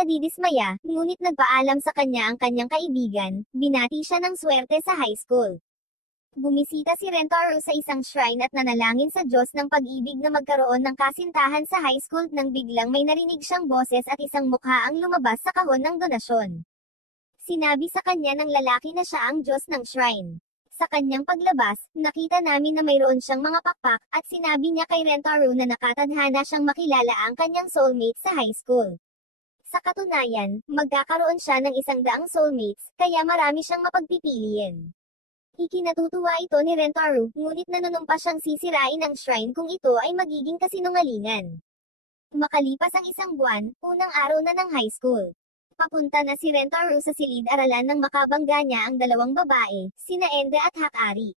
nadidismaya, ngunit nagpaalam sa kanya ang kanyang kaibigan, binati siya ng swerte sa high school. Bumisita si Rentaro sa isang shrine at nanalangin sa Diyos ng pag-ibig na magkaroon ng kasintahan sa high school nang biglang may narinig siyang boses at isang mukha ang lumabas sa kahon ng donasyon. Sinabi sa kanya ng lalaki na siya ang Diyos ng shrine. Sa kanyang paglabas, nakita namin na mayroon siyang mga pakpak at sinabi niya kay Rentaro na nakatadhana siyang makilala ang kanyang soulmate sa high school. Sa katunayan, magkakaroon siya ng 100 soulmates, kaya marami siyang mapagpipiliin. Ikinatutuwa ito ni Rentaro, ngunit nanunumpa siyang sisirain ang shrine kung ito ay magiging kasinungalingan. Makalipas ang 1 buwan, unang araw na ng high school. Papunta na si Rentaro sa silid-aralan nang makabangga niya ang 2 babae, sina Ende at Hakari.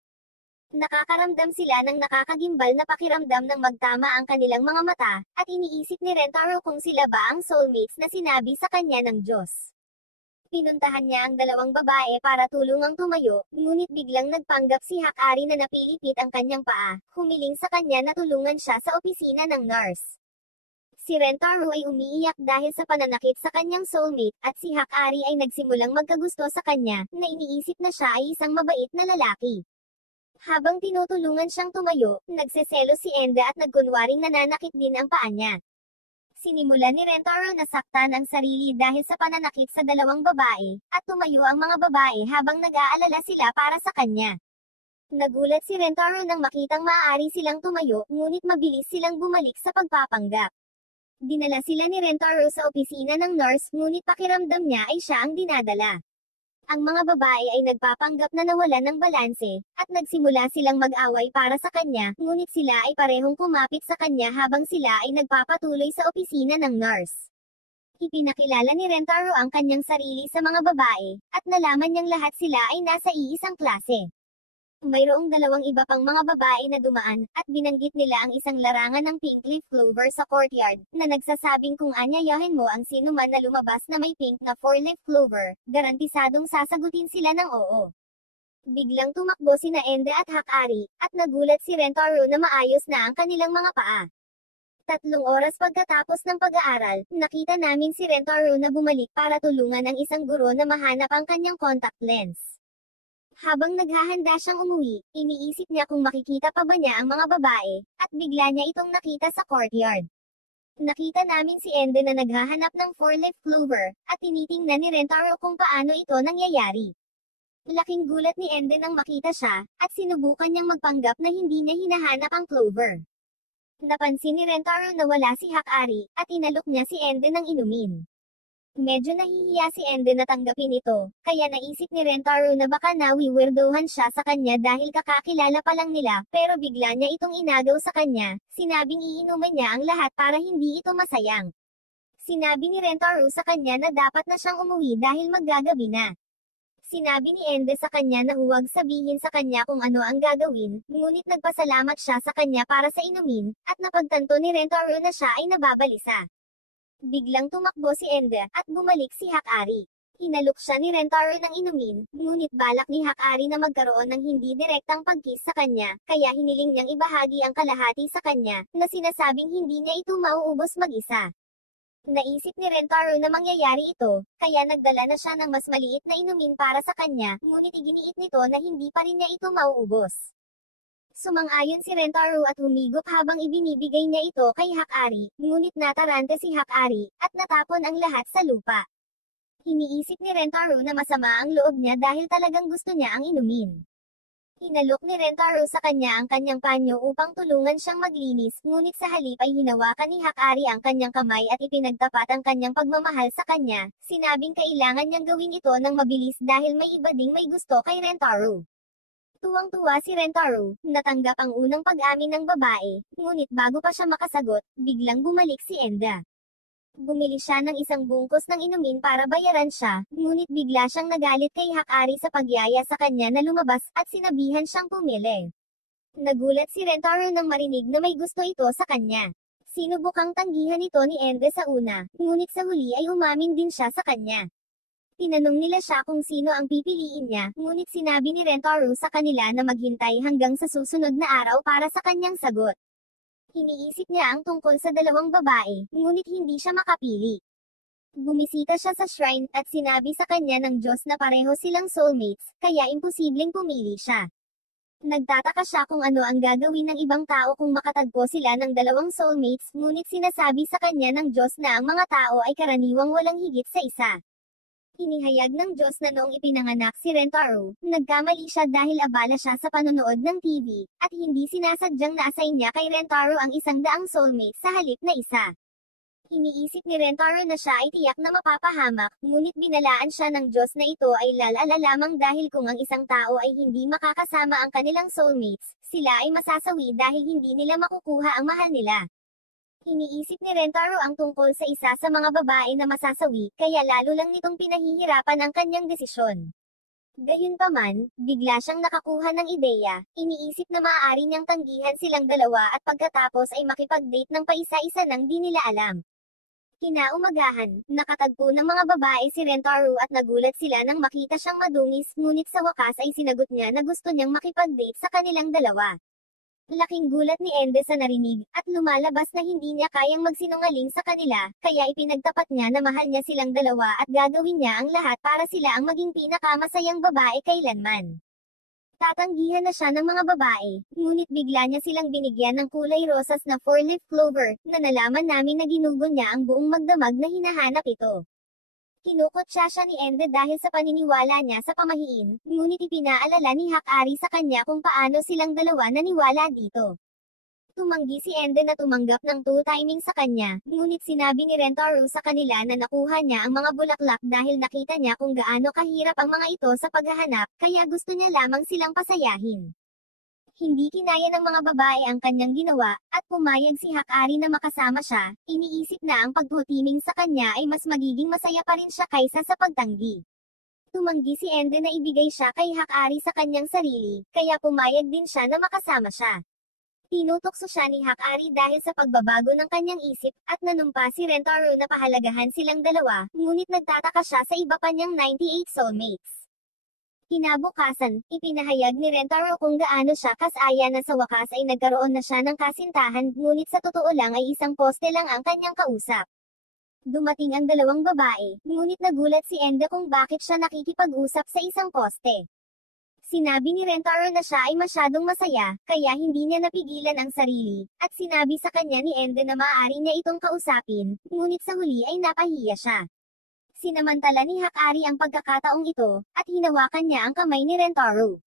Nakakaramdam sila ng nakakagimbal na pakiramdam ng magtama ang kanilang mga mata, at iniisip ni Rentaro kung sila ba ang soulmates na sinabi sa kanya ng Diyos. Pinuntahan niya ang 2 babae para tulungang tumayo, ngunit biglang nagpanggap si Hakari na napilipit ang kanyang paa, humiling sa kanya na tulungan siya sa opisina ng nurse. Si Rentaro ay umiiyak dahil sa pananakit sa kanyang soulmate, at si Hakari ay nagsimulang magkagusto sa kanya, na iniisip na siya ay isang mabait na lalaki. Habang tinutulungan siyang tumayo, nagseselo si Enda at nagkunwaring nananakit din ang paa niya. Sinimula ni Rentaro na saktan ang sarili dahil sa pananakit sa 2 babae, at tumayo ang mga babae habang nag-aalala sila para sa kanya. Nagulat si Rentaro nang makitang maaari silang tumayo, ngunit mabilis silang bumalik sa pagpapanggap. Dinala sila ni Rentaro sa opisina ng nurse, ngunit pakiramdam niya ay siya ang dinadala. Ang mga babae ay nagpapanggap na nawalan ng balanse, at nagsimula silang mag-away para sa kanya, ngunit sila ay parehong kumapit sa kanya habang sila ay nagpapatuloy sa opisina ng nurse. Ipinakilala ni Rentaro ang kanyang sarili sa mga babae, at nalaman niyang lahat sila ay nasa iisang klase. Mayroong 2 iba pang mga babae na dumaan, at binanggit nila ang isang larangan ng pink leaf clover sa courtyard, na nagsasabing kung anyayahin mo ang sino man na lumabas na may pink na 4-leaf clover, garantisadong sasagutin sila ng oo. Biglang tumakbo sina Ende at Hakari, at nagulat si Rentaro na maayos na ang kanilang mga paa. 3 oras pagkatapos ng pag-aaral, nakita namin si Rentaro na bumalik para tulungan ang isang guro na mahanap ang kanyang contact lens. Habang naghahanda siyang umuwi, iniisip niya kung makikita pa ba niya ang mga babae, at bigla niya itong nakita sa courtyard. Nakita namin si Ende na naghahanap ng 4-leaf clover, at tinitingnan ni Rentaro kung paano ito nangyayari. Laking gulat ni Ende nang makita siya, at sinubukan niyang magpanggap na hindi niya hinahanap ang clover. Napansin ni Rentaro na wala si Hakari, at inalok niya si Ende ng inumin. Medyo nahihiya si Ende na tanggapin ito, kaya naisip ni Rentaro na baka nawiwirdohan siya sa kanya dahil kakakilala pa lang nila, pero bigla niya itong inagaw sa kanya, sinabing iinuman niya ang lahat para hindi ito masayang. Sinabi ni Rentaro sa kanya na dapat na siyang umuwi dahil maggagabi na. Sinabi ni Ende sa kanya na huwag sabihin sa kanya kung ano ang gagawin, ngunit nagpasalamat siya sa kanya para sa inumin, at napagtanto ni Rentaro na siya ay nababalisa. Biglang tumakbo si Ende, at bumalik si Hakari. Hinalok siya ni Rentaro ng inumin, ngunit balak ni Hakari na magkaroon ng hindi direktang pagkiss sa kanya, kaya hiniling niyang ibahagi ang kalahati sa kanya, na sinasabing hindi niya ito mauubos mag-isa. Naisip ni Rentaro na mangyayari ito, kaya nagdala na siya ng mas maliit na inumin para sa kanya, ngunit iginiit nito na hindi pa rin niya ito mauubos. Sumang-ayon si Rentaro at humigop habang ibinibigay niya ito kay Hakari, ngunit natarante si Hakari, at natapon ang lahat sa lupa. Iniisip ni Rentaro na masama ang loob niya dahil talagang gusto niya ang inumin. Hinalok ni Rentaro sa kanya ang kanyang panyo upang tulungan siyang maglinis, ngunit sa halip ay hinawakan ni Hakari ang kanyang kamay at ipinagtapat ang kanyang pagmamahal sa kanya, sinabing kailangan niyang gawin ito ng mabilis dahil may iba ding may gusto kay Rentaro. Tuwang-tuwa si Rentaro, natanggap ang unang pag-amin ng babae, ngunit bago pa siya makasagot, biglang bumalik si Enda. Bumili siya ng 1 bungkus ng inumin para bayaran siya, ngunit bigla siyang nagalit kay Hakari sa pagyaya sa kanya na lumabas, at sinabihan siyang pumili. Nagulat si Rentaro nang marinig na may gusto ito sa kanya. Sinubukang tanggihan ito ni Ende sa una, ngunit sa huli ay umamin din siya sa kanya. Tinanong nila siya kung sino ang pipiliin niya, ngunit sinabi ni Rentaro sa kanila na maghintay hanggang sa susunod na araw para sa kanyang sagot. Iniisip niya ang tungkol sa 2 babae, ngunit hindi siya makapili. Bumisita siya sa shrine at sinabi sa kanya ng Diyos na pareho silang soulmates, kaya imposibleng pumili siya. Nagtataka siya kung ano ang gagawin ng ibang tao kung makatagpo sila ng dalawang soulmates, ngunit sinasabi sa kanya ng Diyos na ang mga tao ay karaniwang walang higit sa isa. Inihayag ng Diyos na noong ipinanganak si Rentaro, nagkamali siya dahil abala siya sa panonood ng TV, at hindi sinasadyang na-assign niya kay Rentaro ang 100 soulmate sa halip na isa. Iniisip ni Rentaro na siya ay tiyak na mapapahamak, ngunit binalaan siya ng Diyos na ito ay lalala lamang dahil kung ang isang tao ay hindi makakasama ang kanilang soulmates, sila ay masasawi dahil hindi nila makukuha ang mahal nila. Iniisip ni Rentaro ang tungkol sa isa sa mga babae na masasawi, kaya lalo lang nitong pinahihirapan ang kanyang desisyon. Gayunpaman, bigla siyang nakakuha ng ideya, iniisip na maaari niyang tanggihan silang dalawa at pagkatapos ay makipag-date ng paisa-isa nang di nila alam. Kinaumagahan, nakatagpo ng mga babae si Rentaro at nagulat sila nang makita siyang madungis, ngunit sa wakas ay sinagot niya na gusto niyang makipag-date sa kanilang dalawa. Laking gulat ni Ende sa narinig, at lumalabas na hindi niya kayang magsinungaling sa kanila, kaya ipinagtapat niya na mahal niya silang dalawa at gagawin niya ang lahat para sila ang maging pinakamasayang babae kailanman. Tatanggihan na siya ng mga babae, ngunit bigla niya silang binigyan ng kulay rosas na 4-leaf clover, na nalaman namin na ginugo niya ang buong magdamag na hinahanap ito. Kinukutya siya ni Ende dahil sa paniniwala niya sa pamahiin, ngunit ipinaalala ni Hakari sa kanya kung paano silang dalawa naniwala dito. Tumanggi si Ende na tumanggap ng two-timing sa kanya, ngunit sinabi ni Rentaro sa kanila na nakuha niya ang mga bulaklak dahil nakita niya kung gaano kahirap ang mga ito sa paghahanap, kaya gusto niya lamang silang pasayahin. Hindi kinaya ng mga babae ang kanyang ginawa, at pumayag si Hakari na makasama siya, iniisip na ang pagtutiming sa kanya ay mas magiging masaya pa rin siya kaysa sa pagtanggi. Tumanggi si Ende na ibigay siya kay Hakari sa kanyang sarili, kaya pumayag din siya na makasama siya. Tinutokso siya ni Hakari dahil sa pagbabago ng kanyang isip, at nanumpa si Rentaro na pahalagahan silang dalawa, ngunit nagtataka siya sa iba pa niyang 98 soulmates. Kinabukasan, ipinahayag ni Rentaro kung gaano siya kasaya na sa wakas ay nagkaroon na siya ng kasintahan, ngunit sa totoo lang ay isang poste lang ang kanyang kausap. Dumating ang dalawang babae, ngunit nagulat si Ende kung bakit siya nakikipag-usap sa isang poste. Sinabi ni Rentaro na siya ay masyadong masaya, kaya hindi niya napigilan ang sarili, at sinabi sa kanya ni Ende na maaari niya itong kausapin, ngunit sa huli ay napahiya siya. Sinamantala ni Hakari ang pagkakataong ito, at hinawakan niya ang kamay ni Rentaro.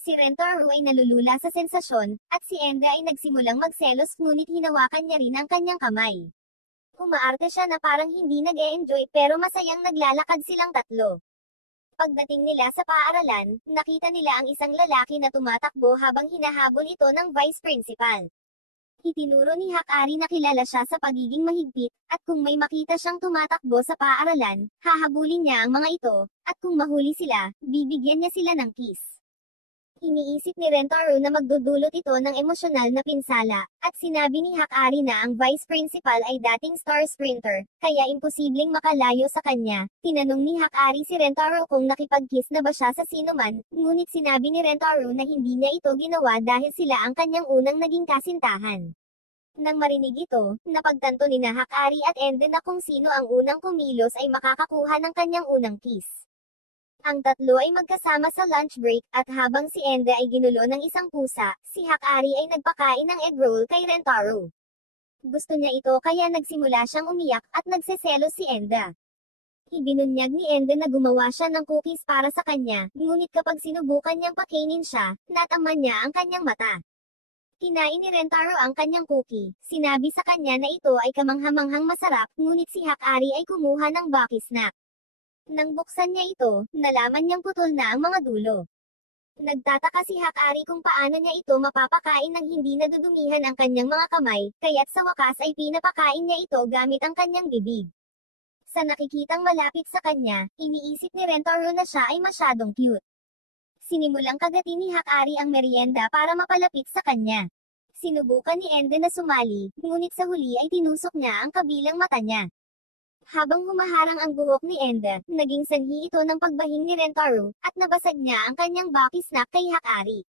Si Rentaro ay nalulula sa sensasyon, at si Ende ay nagsimulang magselos ngunit hinawakan niya rin ang kanyang kamay. Umaarte siya na parang hindi nag-e-enjoy pero masayang naglalakad silang tatlo. Pagdating nila sa paaralan, nakita nila ang isang lalaki na tumatakbo habang hinahabol ito ng vice principal. Itinuro ni Hakari na kilala siya sa pagiging mahigpit, at kung may makita siyang tumatakbo sa paaralan, hahabulin niya ang mga ito, at kung mahuli sila, bibigyan niya sila ng kiss. Iniisip ni Rentaro na magdudulot ito ng emosyonal na pinsala, at sinabi ni Hakari na ang vice principal ay dating star sprinter, kaya imposibleng makalayo sa kanya. Tinanong ni Hakari si Rentaro kung nakipag-kiss na ba siya sa sinuman, ngunit sinabi ni Rentaro na hindi niya ito ginawa dahil sila ang kanyang unang naging kasintahan. Nang marinig ito, napagtanto ni Hakari at Ende na kung sino ang unang kumilos ay makakakuha ng kanyang unang kiss. Ang tatlo ay magkasama sa lunch break, at habang si Ende ay ginulo ng isang pusa, si Hakari ay nagpakain ng egg roll kay Rentaro. Gusto niya ito kaya nagsimula siyang umiyak, at nagseselos si Ende. Ibinunyag ni Ende na gumawa siya ng cookies para sa kanya, ngunit kapag sinubukan niyang pakainin siya, nataman niya ang kanyang mata. Kinain ni Rentaro ang kanyang cookie, sinabi sa kanya na ito ay kamanghamanghang masarap, ngunit si Hakari ay kumuha ng Bucky snack. Nang buksan niya ito, nalaman niyang putol na ang mga dulo. Nagtataka si Hakari kung paano niya ito mapapakain nang hindi nadudumihan ang kanyang mga kamay, kaya't sa wakas ay pinapakain niya ito gamit ang kanyang bibig. Sa nakikitang malapit sa kanya, iniisip ni Rentaro na siya ay masyadong cute. Sinimulang kagatin ni Hakari ang merienda para mapalapit sa kanya. Sinubukan ni Ende na sumali, ngunit sa huli ay tinusok niya ang kabilang mata niya. Habang humaharang ang buhok ni Ende, naging sanhi ito ng pagbahing ni Rentaro, at nabasag niya ang kanyang Bucky snack kay Hakari.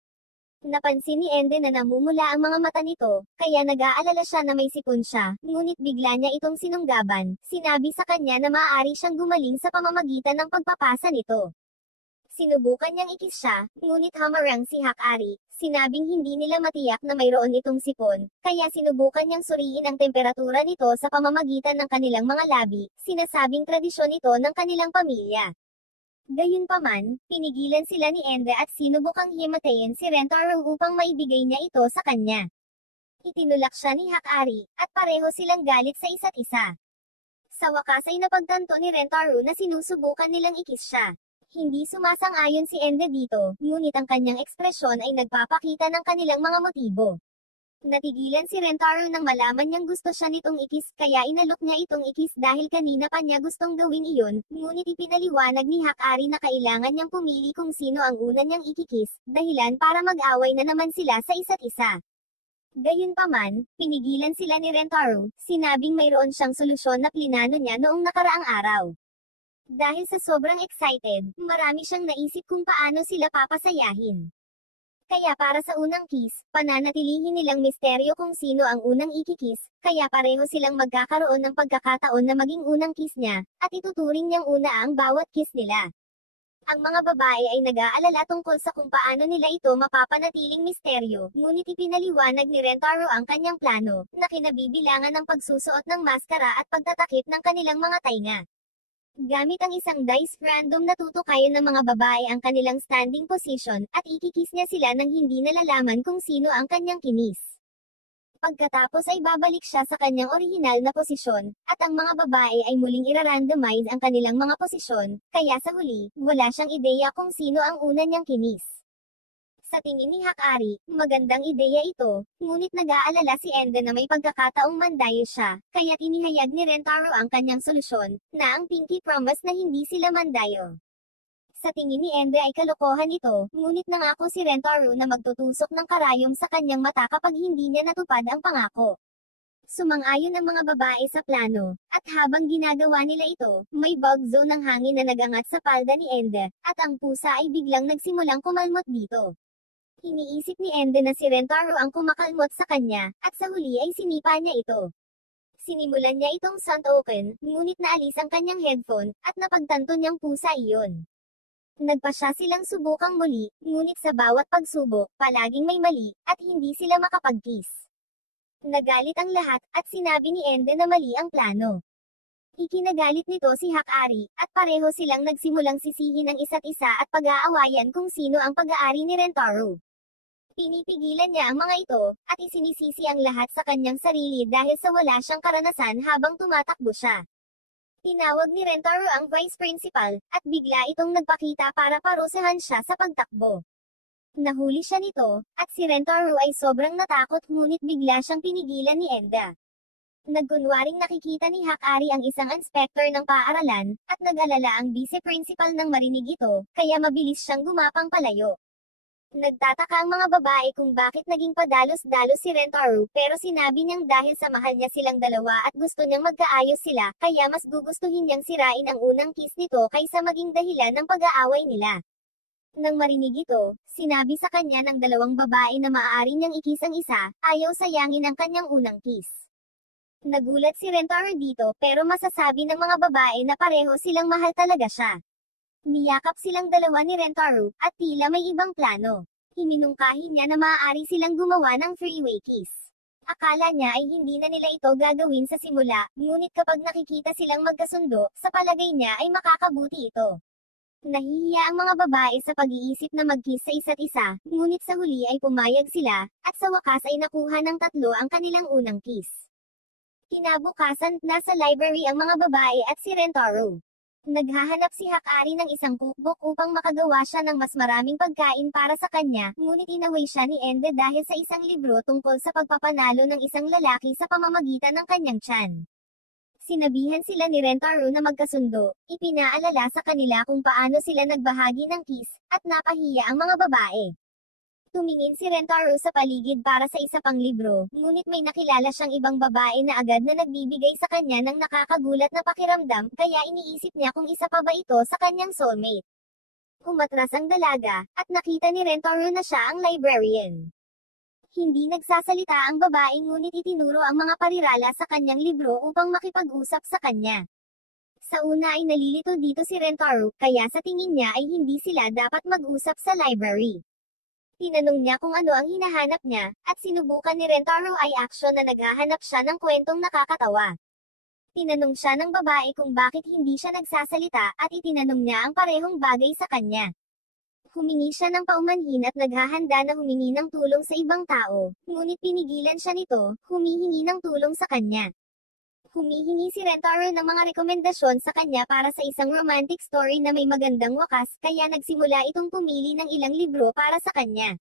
Napansin ni Ende na namumula ang mga mata nito, kaya nag-aalala siya na may sipon siya, ngunit bigla niya itong sinunggaban. Sinabi sa kanya na maaari siyang gumaling sa pamamagitan ng pagpapasa nito. Sinubukan niyang ikis siya, ngunit hamarang si Hakari. Sinabing hindi nila matiyak na mayroon itong sipon, kaya sinubukan niyang suriin ang temperatura nito sa pamamagitan ng kanilang mga labi, sinasabing tradisyon ito ng kanilang pamilya. Gayunpaman, pinigilan sila ni Ende at sinubukang himatayin si Rentaro upang maibigay niya ito sa kanya. Itinulak siya ni Hakari, at pareho silang galit sa isa't isa. Sa wakas ay napagtanto ni Rentaro na sinusubukan nilang ikis siya. Hindi sumasang-ayon si Ende dito, ngunit ang kanyang ekspresyon ay nagpapakita ng kanilang mga motibo. Natigilan si Rentaro nang malaman niyang gusto siya nitong ikis, kaya inalok niya itong ikis dahil kanina pa niya gustong gawin iyon, ngunit ipinaliwanag ni Hakari na kailangan niyang pumili kung sino ang una niyang ikikis, dahilan para mag-away na naman sila sa isa't isa. Gayunpaman, pinigilan sila ni Rentaro, sinabing mayroon siyang solusyon na plinano niya noong nakaraang araw. Dahil sa sobrang excited, marami siyang naisip kung paano sila papasayahin. Kaya para sa unang kiss, pananatilihin nilang misteryo kung sino ang unang ikikis, kaya pareho silang magkakaroon ng pagkakataon na maging unang kiss niya, at ituturing niyang una ang bawat kiss nila. Ang mga babae ay nag-aalala tungkol sa kung paano nila ito mapapanatiling misteryo, ngunit ipinaliwanag ni Rentaro ang kanyang plano, na kinabibilangan ng pagsusuot ng maskara at pagtatakip ng kanilang mga tainga. Gamit ang isang dice, random na tutukayan ng mga babae ang kanilang standing position, at ikikis niya sila nang hindi nalalaman kung sino ang kanyang kinis. Pagkatapos ay babalik siya sa kanyang orihinal na posisyon, at ang mga babae ay muling ira-randomize ang kanilang mga posisyon, kaya sa huli, wala siyang ideya kung sino ang una niyang kinis. Sa tingin ni Hakari, magandang ideya ito, ngunit nag-aalala si Ende na may pagkakataong mandayo siya, kaya't inihayag ni Rentaro ang kanyang solusyon, na ang Pinky Promise na hindi sila mandayo. Sa tingin ni Ende ay kalokohan ito, ngunit nangako si Rentaro na magtutusok ng karayom sa kanyang mata kapag hindi niya natupad ang pangako. Sumang-ayon ang mga babae sa plano, at habang ginagawa nila ito, may bug zone ng hangin na nagangat sa palda ni Ende, at ang pusa ay biglang nagsimulang kumalmot dito. Iniisip ni Ende na si Rentaro ang kumakalmot sa kanya, at sa huli ay sinipa niya ito. Sinimulan niya itong suntoken, ngunit naalis ang kanyang headphone, at napagtanto niyang pusa iyon. Nagpa siya silang subukang muli, ngunit sa bawat pagsubok, palaging may mali, at hindi sila makapag-kiss. Nagalit ang lahat, at sinabi ni Ende na mali ang plano. Ikinagalit nito si Hakari, at pareho silang nagsimulang sisihin ang isa't isa at pag-aawayan kung sino ang pag-aari ni Rentaro. Pinipigilan niya ang mga ito, at isinisisi ang lahat sa kanyang sarili dahil sa wala siyang karanasan habang tumatakbo siya. Tinawag ni Rentaro ang vice principal, at bigla itong nagpakita para parusahan siya sa pagtakbo. Nahuli siya nito, at si Rentaro ay sobrang natakot ngunit bigla siyang pinigilan ni Enda. Nagkunwaring nakikita ni Hakari ang isang inspector ng paaralan, at nag-alala ang vice principal nang marinig ito, kaya mabilis siyang gumapang palayo. Nagtataka ang mga babae kung bakit naging padalos-dalos si Rentaro, pero sinabi niyang dahil sa mahal niya silang dalawa at gusto niyang magkaayos sila, kaya mas gugustuhin niyang sirain ang unang kiss nito kaysa maging dahilan ng pag-aaway nila. Nang marinig ito, sinabi sa kanya ng dalawang babae na maaari niyang ikis ang isa, ayaw sayangin ang kanyang unang kiss. Nagulat si Rentaro dito, pero masasabi ng mga babae na pareho silang mahal talaga siya. Niyakap silang dalawa ni Rentaro, at tila may ibang plano. Himinungkahi niya na maaari silang gumawa ng three-way kiss. Akala niya ay hindi na nila ito gagawin sa simula, ngunit kapag nakikita silang magkasundo, sa palagay niya ay makakabuti ito. Nahihiya ang mga babae sa pag-iisip na mag-kiss sa isa't isa, ngunit sa huli ay pumayag sila, at sa wakas ay nakuha ng tatlo ang kanilang unang kiss. Kinabukasan, nasa library ang mga babae at si Rentaro. Naghahanap si Hakari ng isang cookbook upang makagawa siya ng mas maraming pagkain para sa kanya, ngunit inaway siya ni Ende dahil sa isang libro tungkol sa pagpapanalo ng isang lalaki sa pamamagitan ng kanyang tiyan. Sinabihan sila ni Rentaro na magkasundo, ipinaalala sa kanila kung paano sila nagbahagi ng kiss, at napahiya ang mga babae. Tumingin si Rentaro sa paligid para sa isa pang libro, ngunit may nakilala siyang ibang babae na agad na nagbibigay sa kanya ng nakakagulat na pakiramdam, kaya iniisip niya kung isa pa ba ito sa kanyang soulmate. Umatras ang dalaga, at nakita ni Rentaro na siya ang librarian. Hindi nagsasalita ang babae ngunit itinuro ang mga parirala sa kanyang libro upang makipag-usap sa kanya. Sa una ay nalilito dito si Rentaro, kaya sa tingin niya ay hindi sila dapat mag-usap sa library. Tinanong niya kung ano ang hinahanap niya, at sinubukan ni Rentaro ay aksyon na naghahanap siya ng kwentong nakakatawa. Tinanong siya ng babae kung bakit hindi siya nagsasalita at itinanong niya ang parehong bagay sa kanya. Humingi siya ng paumanhin at naghahanda na humingi ng tulong sa ibang tao, ngunit pinigilan siya nito, humihingi ng tulong sa kanya. Humihingi si Rentaro ng mga rekomendasyon sa kanya para sa isang romantic story na may magandang wakas, kaya nagsimula itong pumili ng ilang libro para sa kanya.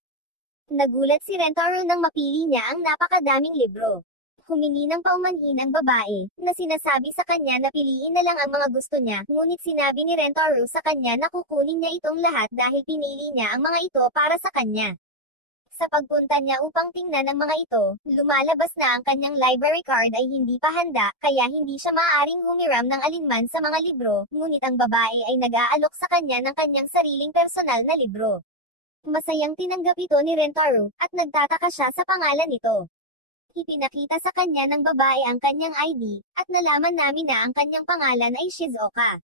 Nagulat si Rentaro nang mapili niya ang napakadaming libro. Humingi ng paumanhin ang babae, na sinasabi sa kanya na piliin na lang ang mga gusto niya, ngunit sinabi ni Rentaro sa kanya na kukunin niya itong lahat dahil pinili niya ang mga ito para sa kanya. Sa pagpunta niya upang tingnan ang mga ito, lumalabas na ang kanyang library card ay hindi pa handa, kaya hindi siya maaaring humiram ng alinman sa mga libro, ngunit ang babae ay nag-aalok sa kanya ng kanyang sariling personal na libro. Masayang tinanggap ito ni Rentaro, at nagtataka siya sa pangalan nito. Ipinakita sa kanya ng babae ang kanyang ID, at nalaman namin na ang kanyang pangalan ay Shizuoka.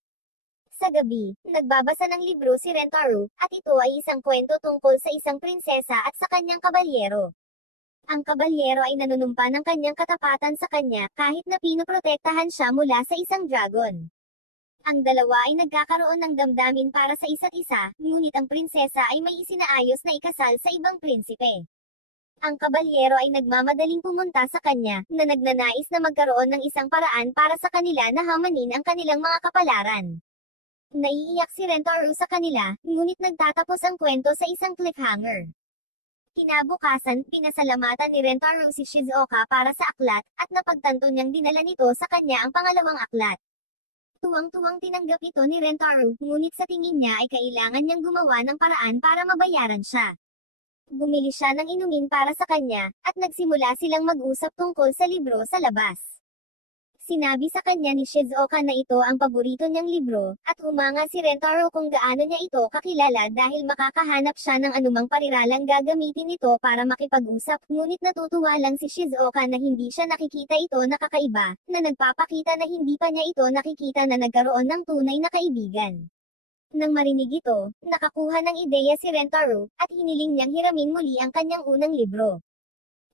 Sa gabi, nagbabasa ng libro si Rentaro, at ito ay isang kwento tungkol sa isang prinsesa at sa kanyang kabalyero. Ang kabalyero ay nanunumpa ng kanyang katapatan sa kanya, kahit na pinoprotektahan siya mula sa isang dragon. Ang dalawa ay nagkakaroon ng damdamin para sa isa't isa, ngunit ang prinsesa ay may isinaayos na ikasal sa ibang prinsipe. Ang kabalyero ay nagmamadaling pumunta sa kanya, na nagnanais na magkaroon ng isang paraan para sa kanila na hamanin ang kanilang mga kapalaran. Naiiyak si Rentaro sa kanila, ngunit nagtatapos ang kwento sa isang cliffhanger. Kinabukasan, pinasalamatan ni Rentaro si Shizuoka para sa aklat, at napagtanto niyang dinala nito sa kanya ang pangalawang aklat. Tuwang-tuwang tinanggap ito ni Rentaro, ngunit sa tingin niya ay kailangan niyang gumawa ng paraan para mabayaran siya. Bumili siya ng inumin para sa kanya, at nagsimula silang mag-usap tungkol sa libro sa labas. Sinabi sa kanya ni Shizuoka na ito ang paborito niyang libro, at humanga si Rentaro kung gaano niya ito kakilala dahil makakahanap siya ng anumang pariralang gagamitin nito para makipag-usap, ngunit natutuwa lang si Shizuoka na hindi siya nakikita ito na kakaiba, na nagpapakita na hindi pa niya ito nakikita na nagkaroon ng tunay na kaibigan. Nang marinig ito, nakakuha ng ideya si Rentaro, at hiniling niyang hiramin muli ang kanyang unang libro.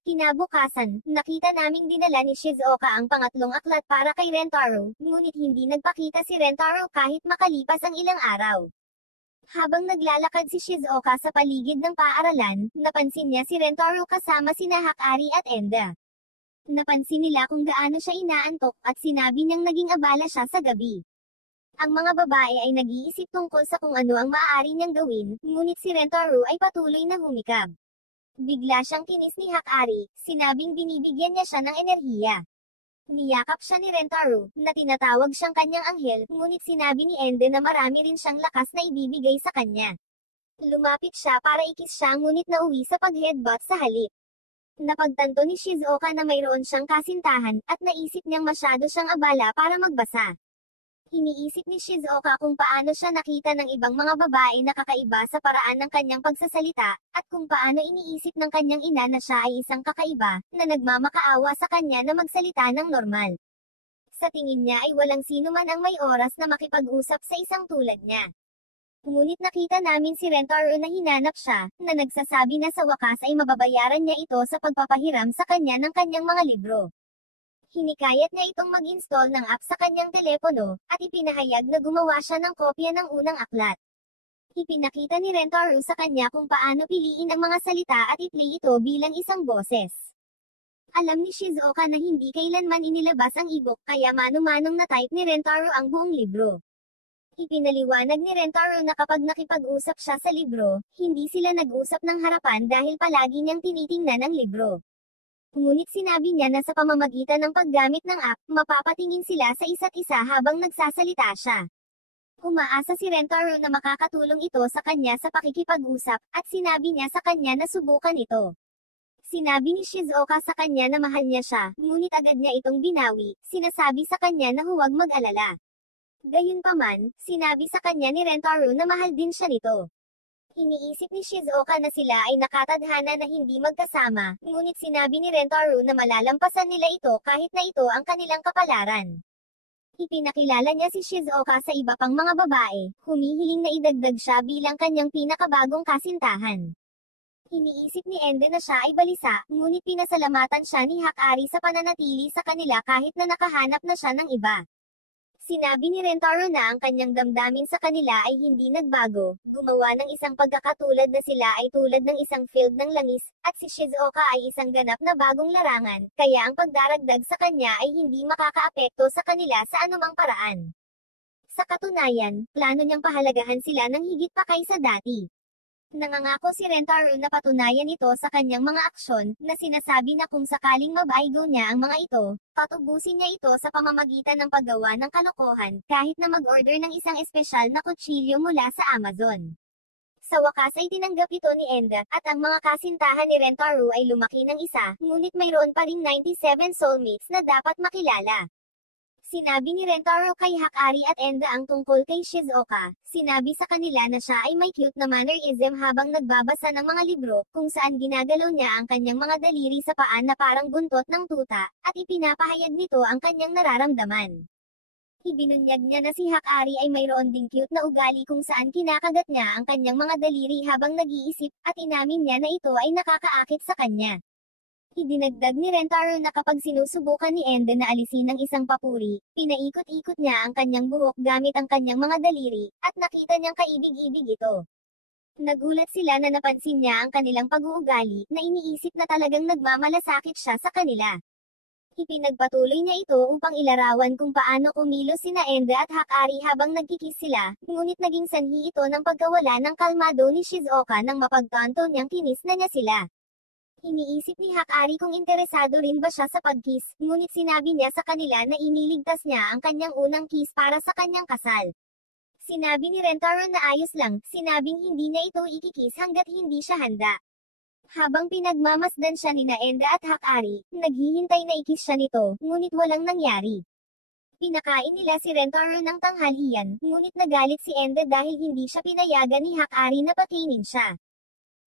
Kinabukasan, nakita naming dinala ni Shizuoka ang pangatlong aklat para kay Rentaro, ngunit hindi nagpakita si Rentaro kahit makalipas ang ilang araw. Habang naglalakad si Shizuoka sa paligid ng paaralan, napansin niya si Rentaro kasama sina Hakari at Enda. Napansin nila kung gaano siya inaantok, at sinabi niyang naging abala siya sa gabi. Ang mga babae ay nag-iisip tungkol sa kung ano ang maaari niyang gawin, ngunit si Rentaro ay patuloy na humikab. Bigla siyang kinis ni Hakari, sinabing binibigyan niya siya ng enerhiya. Niyakap siya ni Rentaro, na tinatawag siyang kanyang anghel, ngunit sinabi ni Ende na marami rin siyang lakas na ibibigay sa kanya. Lumapit siya para ikis siya ngunit nauwi sa pag-headbutt sa halip. Napagtanto ni Shizuoka na mayroon siyang kasintahan, at naisip niyang masyado siyang abala para magbasa. Iniisip ni Shizuoka kung paano siya nakita ng ibang mga babae na kakaiba sa paraan ng kanyang pagsasalita, at kung paano iniisip ng kanyang ina na siya ay isang kakaiba, na nagmamakaawa sa kanya na magsalita ng normal. Sa tingin niya ay walang sino man ang may oras na makipag-usap sa isang tulad niya. Ngunit nakita namin si Rentaro na hinanap siya, na nagsasabi na sa wakas ay mababayaran niya ito sa pagpapahiram sa kanya ng kanyang mga libro. Hinikayat niya itong mag-install ng app sa kanyang telepono, at ipinahayag na gumawa siya ng kopya ng unang aklat. Ipinakita ni Rentaro sa kanya kung paano piliin ang mga salita at i-play ito bilang isang boses. Alam ni Shizuoka na hindi kailanman inilabas ang ebook, kaya mano-manong na-type ni Rentaro ang buong libro. Ipinaliwanag ni Rentaro na kapag nakipag-usap siya sa libro, hindi sila nag-usap ng harapan dahil palagi niyang tinitingnan ang libro. Ngunit sinabi niya na sa pamamagitan ng paggamit ng app, mapapatingin sila sa isa't isa habang nagsasalita siya. Umaasa si Rentaro na makakatulong ito sa kanya sa pakikipag-usap, at sinabi niya sa kanya na subukan ito. Sinabi ni Shizuoka sa kanya na mahal niya siya, ngunit agad niya itong binawi, sinasabi sa kanya na huwag mag-alala. Gayunpaman, sinabi sa kanya ni Rentaro na mahal din siya nito. Iniisip ni Shizuoka na sila ay nakatadhana na hindi magkasama, ngunit sinabi ni Rentaro na malalampasan nila ito kahit na ito ang kanilang kapalaran. Ipinakilala niya si Shizuoka sa iba pang mga babae, humihiling na idagdag siya bilang kanyang pinakabagong kasintahan. Iniisip ni Ende na siya ay balisa, ngunit pinasalamatan siya ni Hakari sa pananatili sa kanila kahit na nakahanap na siya ng iba. Sinabi ni Rentaro na ang kanyang damdamin sa kanila ay hindi nagbago, gumawa ng isang pagkakatulad na sila ay tulad ng isang field ng langis, at si Shizuoka ay isang ganap na bagong larangan, kaya ang pagdaragdag sa kanya ay hindi makakaapekto sa kanila sa anumang paraan. Sa katunayan, plano niyang pahalagahan sila ng higit pa kaysa dati. Nangangako si Rentaro na patunayan ito sa kanyang mga aksyon, na sinasabi na kung sakaling mabaigo niya ang mga ito, patubusin niya ito sa pamamagitan ng paggawa ng kalokohan, kahit na mag-order ng isang espesyal na kutsilyo mula sa Amazon. Sa wakas ay tinanggap ito ni Enda, at ang mga kasintahan ni Rentaro ay lumaki ng isa, ngunit mayroon pa ring 97 soulmates na dapat makilala. Sinabi ni Rentaro kay Hakari at Enda ang tungkol kay Shizuoka. Sinabi sa kanila na siya ay may cute na mannerism habang nagbabasa ng mga libro, kung saan ginagalaw niya ang kanyang mga daliri sa paan na parang buntot ng tuta, at ipinapahayag nito ang kanyang nararamdaman. Ibinunyag niya na si Hakari ay mayroon ding cute na ugali kung saan kinakagat niya ang kanyang mga daliri habang nag-iisip, at inamin niya na ito ay nakakaakit sa kanya. Idinagdag ni Rentaro na kapag sinusubukan ni Ende na alisin ng isang papuri, pinaikot-ikot niya ang kanyang buhok gamit ang kanyang mga daliri, at nakita niyang kaibig-ibig ito. Nagulat sila na napansin niya ang kanilang pag-uugali, na iniisip na talagang nagmamalasakit siya sa kanila. Ipinagpatuloy niya ito upang ilarawan kung paano kumilos sina Ende at Hakari habang nagkikis sila, ngunit naging sanhi ito ng pagkawala ng kalmado ni Shizuoka nang mapagtanto niyang kinis na niya sila. Iniisip ni Hakari kung interesado rin ba siya sa pagkiss, ngunit sinabi niya sa kanila na iniligtas niya ang kanyang unang kiss para sa kanyang kasal. Sinabi ni Rentaro na ayos lang, sinabing hindi niya ito ikikiss hanggat hindi siya handa. Habang pinagmamasdan siya ni Enda at Hakari, naghihintay na ikiss siya nito, ngunit walang nangyari. Pinakain nila si Rentaro ng tanghalian, ngunit nagalit si Enda dahil hindi siya pinayagan ni Hakari na pakainin siya.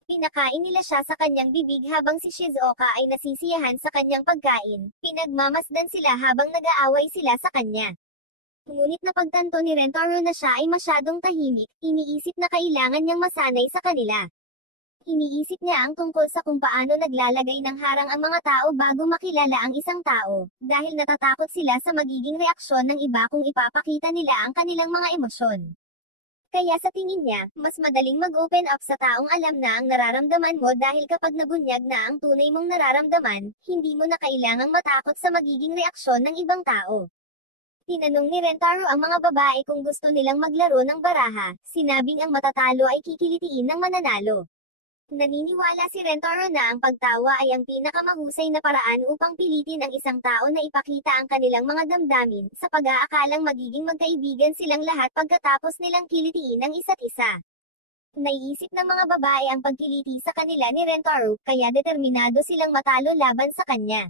Pinakain nila siya sa kanyang bibig habang si Shizuoka ay nasisiyahan sa kanyang pagkain, pinagmamasdan sila habang nag-aaway sila sa kanya. Ngunit napagtanto ni Rentaro na siya ay masyadong tahimik, iniisip na kailangan niyang masanay sa kanila. Iniisip niya ang tungkol sa kung paano naglalagay ng harang ang mga tao bago makilala ang isang tao, dahil natatakot sila sa magiging reaksyon ng iba kung ipapakita nila ang kanilang mga emosyon. Kaya sa tingin niya, mas madaling mag-open up sa taong alam na ang nararamdaman mo dahil kapag nabunyag na ang tunay mong nararamdaman, hindi mo na kailangang matakot sa magiging reaksyon ng ibang tao. Tinanong ni Rentaro ang mga babae kung gusto nilang maglaro ng baraha, sinabing ang matatalo ay kikilitiin ng mananalo. Naniniwala si Rentaro na ang pagtawa ay ang pinakamahusay na paraan upang pilitin ang isang tao na ipakita ang kanilang mga damdamin, sa pag-aakalang magiging magkaibigan silang lahat pagkatapos nilang kilitiin ang isa't isa. Naiisip ng mga babae ang pagkiliti sa kanila ni Rentaro, kaya determinado silang matalo laban sa kanya.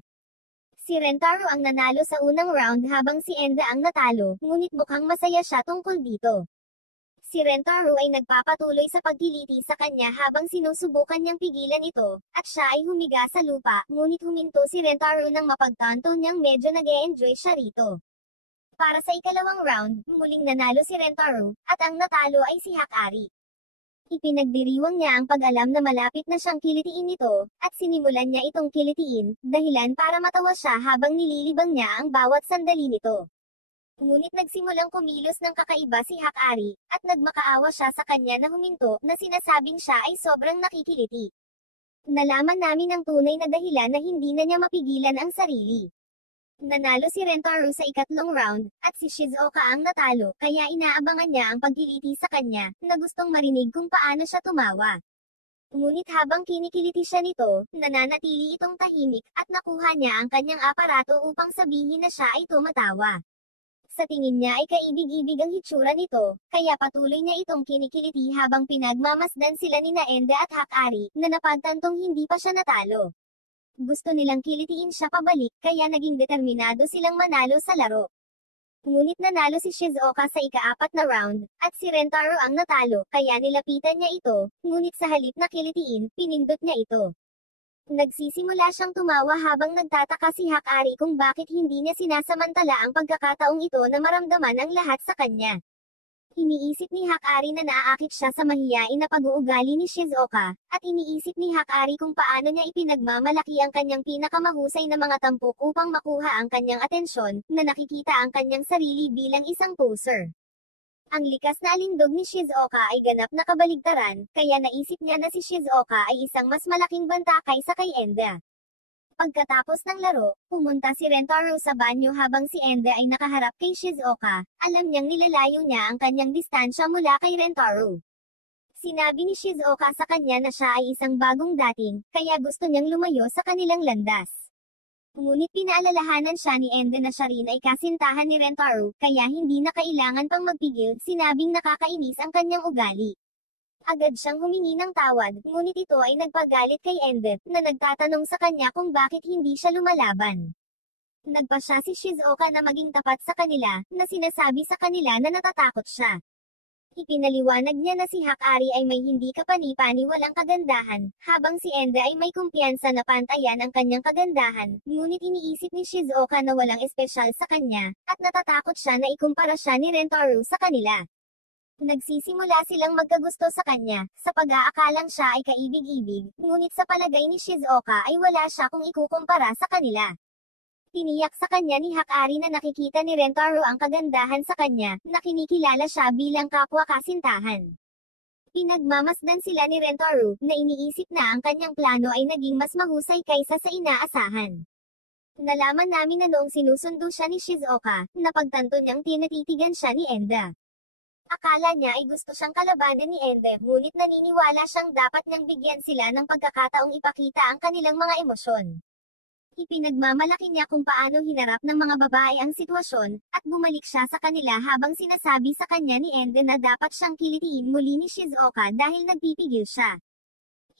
Si Rentaro ang nanalo sa unang round habang si Enda ang natalo, ngunit mukhang masaya siya tungkol dito. Si Rentaro ay nagpapatuloy sa pagkiliti sa kanya habang sinusubukan niyang pigilan ito, at siya ay humiga sa lupa, ngunit huminto si Rentaro nang mapagtanto niyang medyo nag-e-enjoy siya rito. Para sa ikalawang round, muling nanalo si Rentaro, at ang natalo ay si Hakari. Ipinagdiriwang niya ang pag-alam na malapit na siyang kilitiin ito, at sinimulan niya itong kilitiin, dahilan para matawa siya habang nililibang niya ang bawat sandali nito. Ngunit nagsimulang kumilos ng kakaiba si Hakari, at nagmakaawa siya sa kanya na huminto, na sinasabing siya ay sobrang nakikiliti. Nalaman namin ang tunay na dahilan na hindi na niya mapigilan ang sarili. Nanalo si Rentaro sa ikatlong round, at si Shizuoka ang natalo, kaya inaabangan niya ang pagkiliti sa kanya, na gustong marinig kung paano siya tumawa. Ngunit habang kinikiliti siya nito, nananatili itong tahimik, at nakuha niya ang kanyang aparato upang sabihin na siya ay tumatawa. Sa tingin niya ay kaibig-ibig ang hitsura nito, kaya patuloy niya itong kinikiliti habang pinagmamasdan sila ni Enda at Hakari, na napagtantong hindi pa siya natalo. Gusto nilang kilitiin siya pabalik, kaya naging determinado silang manalo sa laro. Ngunit nanalo si Shizuoka sa ika-4 na round, at si Rentaro ang natalo, kaya nilapitan niya ito, ngunit sa halip na kilitiin, pinindot niya ito. Nagsisimula siyang tumawa habang nagtataka si Hakari kung bakit hindi niya sinasamantala ang pagkakataong ito na maramdaman ang lahat sa kanya. Iniisip ni Hakari na naaakit siya sa mahiyain na pag-uugali ni Shizuoka, at iniisip ni Hakari kung paano niya ipinagmamalaki ang kanyang pinakamahusay na mga tampok upang makuha ang kanyang atensyon, na nakikita ang kanyang sarili bilang isang poser. Ang likas na alindog ni Shizuoka ay ganap na kabaligtaran, kaya naisip niya na si Shizuoka ay isang mas malaking banta kaysa kay Enda. Pagkatapos ng laro, pumunta si Rentaro sa banyo habang si Enda ay nakaharap kay Shizuoka. Alam niyang nilalayo niya ang kanyang distansya mula kay Rentaro. Sinabi ni Shizuoka sa kanya na siya ay isang bagong dating, kaya gusto niyang lumayo sa kanilang landas. Ngunit pinaalalahanan siya ni Enda na siya rin ay kasintahan ni Rentaro, kaya hindi na kailangan pang magpigil, sinabing nakakainis ang kanyang ugali. Agad siyang humingi ng tawad, ngunit ito ay nagpagalit kay Enda, na nagtatanong sa kanya kung bakit hindi siya lumalaban. Nagpa siya si Shizuoka na maging tapat sa kanila, na sinasabi sa kanila na natatakot siya. Ipinaliwanag niya na si Hakari ay may hindi kapani-paniwalang kagandahan, habang si Enda ay may kumpiyansa na pantayan ang kanyang kagandahan, ngunit iniisip ni Shizuoka na walang espesyal sa kanya, at natatakot siya na ikumpara siya ni Rentaro sa kanila. Nagsisimula silang magkagusto sa kanya, sa pag-aakalang siya ay kaibig-ibig, ngunit sa palagay ni Shizuoka ay wala siya kung ikukumpara sa kanila. Tiniyak sa kanya ni Hakari na nakikita ni Rentaro ang kagandahan sa kanya, na kinikilala siya bilang kapwa kasintahan. Pinagmamasdan sila ni Rentaro, na iniisip na ang kanyang plano ay naging mas mahusay kaysa sa inaasahan. Nalaman namin na noong sinusundo siya ni Shizuoka, napagtanto niyang tinatitigan siya ni Enda. Akala niya ay gusto siyang kalabanan ni Enda, ngunit naniniwala siyang dapat niyang bigyan sila ng pagkakataong ipakita ang kanilang mga emosyon. Ipinagmamalaki niya kung paano hinarap ng mga babae ang sitwasyon, at bumalik siya sa kanila habang sinasabi sa kanya ni Enda na dapat siyang kilitiin muli ni Shizuoka dahil nagpipigil siya.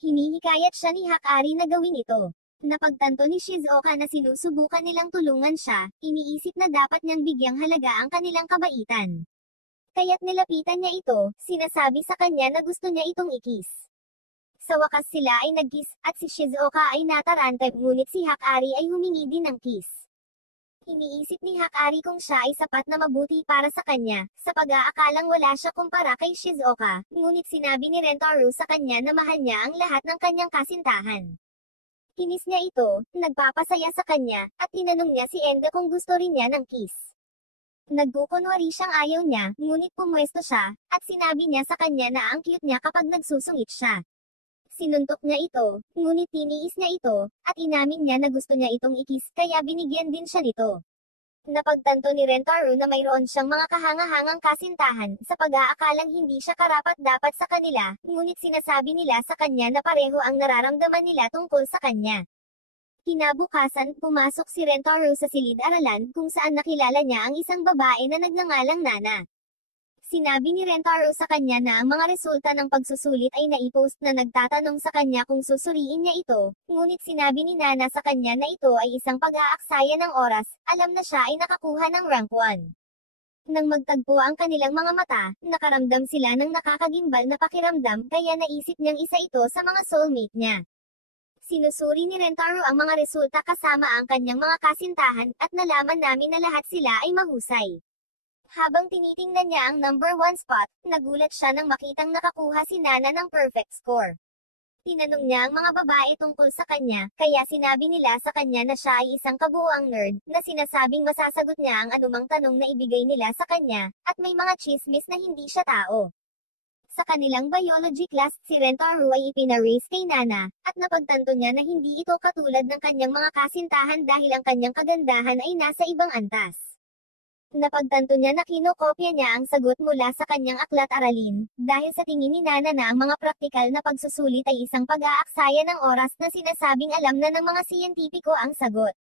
Hinihikayat siya ni Hakari na gawin ito. Napagtanto ni Shizuoka na sinusubukan nilang tulungan siya, iniisip na dapat niyang bigyang halaga ang kanilang kabaitan. Kaya't nilapitan niya ito, sinasabi sa kanya na gusto niya itong ikis. Sa wakas sila ay nag-kiss, at si Shizuoka ay nataranta, ngunit si Hakari ay humingi din ng kiss. Iniisip ni Hakari kung siya ay sapat na mabuti para sa kanya, sa pag-aakalang wala siya kumpara kay Shizuoka, ngunit sinabi ni Rentaro sa kanya na mahal niya ang lahat ng kanyang kasintahan. Kinis niya ito, nagpapasaya sa kanya, at tinanong niya si Enda kung gusto rin niya ng kiss. Nagkukunwari siyang ayaw niya, ngunit pumwesto siya, at sinabi niya sa kanya na ang cute niya kapag nagsusungit siya. Sinuntok niya ito, ngunit tiniis niya ito, at inamin niya na gusto niya itong ikis, kaya binigyan din siya nito. Napagtanto ni Rentaro na mayroon siyang mga kahanga-hangang kasintahan, sa pag-aakalang hindi siya karapat-dapat sa kanila, ngunit sinasabi nila sa kanya na pareho ang nararamdaman nila tungkol sa kanya. Kinabukasan, pumasok si Rentaro sa silid-aralan, kung saan nakilala niya ang isang babae na nagngangalang Nana. Sinabi ni Rentaro sa kanya na ang mga resulta ng pagsusulit ay naipost na nagtatanong sa kanya kung susuriin niya ito, ngunit sinabi ni Nana sa kanya na ito ay isang pag-aaksaya ng oras, alam na siya ay nakakuha ng rank 1. Nang magtagpo ang kanilang mga mata, nakaramdam sila ng nakakagimbal na pakiramdam, kaya naisip niyang isa ito sa mga soulmate niya. Sinusuri ni Rentaro ang mga resulta kasama ang kanyang mga kasintahan, at nalaman namin na lahat sila ay mahusay. Habang tinitingnan niya ang number 1 spot, nagulat siya nang makitang nakakuha si Nana ng perfect score. Tinanong niya ang mga babae tungkol sa kanya, kaya sinabi nila sa kanya na siya ay isang kabuuang nerd, na sinasabing masasagot niya ang anumang tanong na ibigay nila sa kanya, at may mga chismis na hindi siya tao. Sa kanilang biology class, si Rentaro ay ipinaraise kay Nana, at napagtanto niya na hindi ito katulad ng kanyang mga kasintahan dahil ang kanyang kagandahan ay nasa ibang antas. Napagtanto niya na kinokopya niya ang sagot mula sa kanyang aklat-aralin, dahil sa tingin ni Nana na ang mga praktikal na pagsusulit ay isang pag-aaksaya ng oras na sinasabing alam na ng mga siyentipiko ang sagot.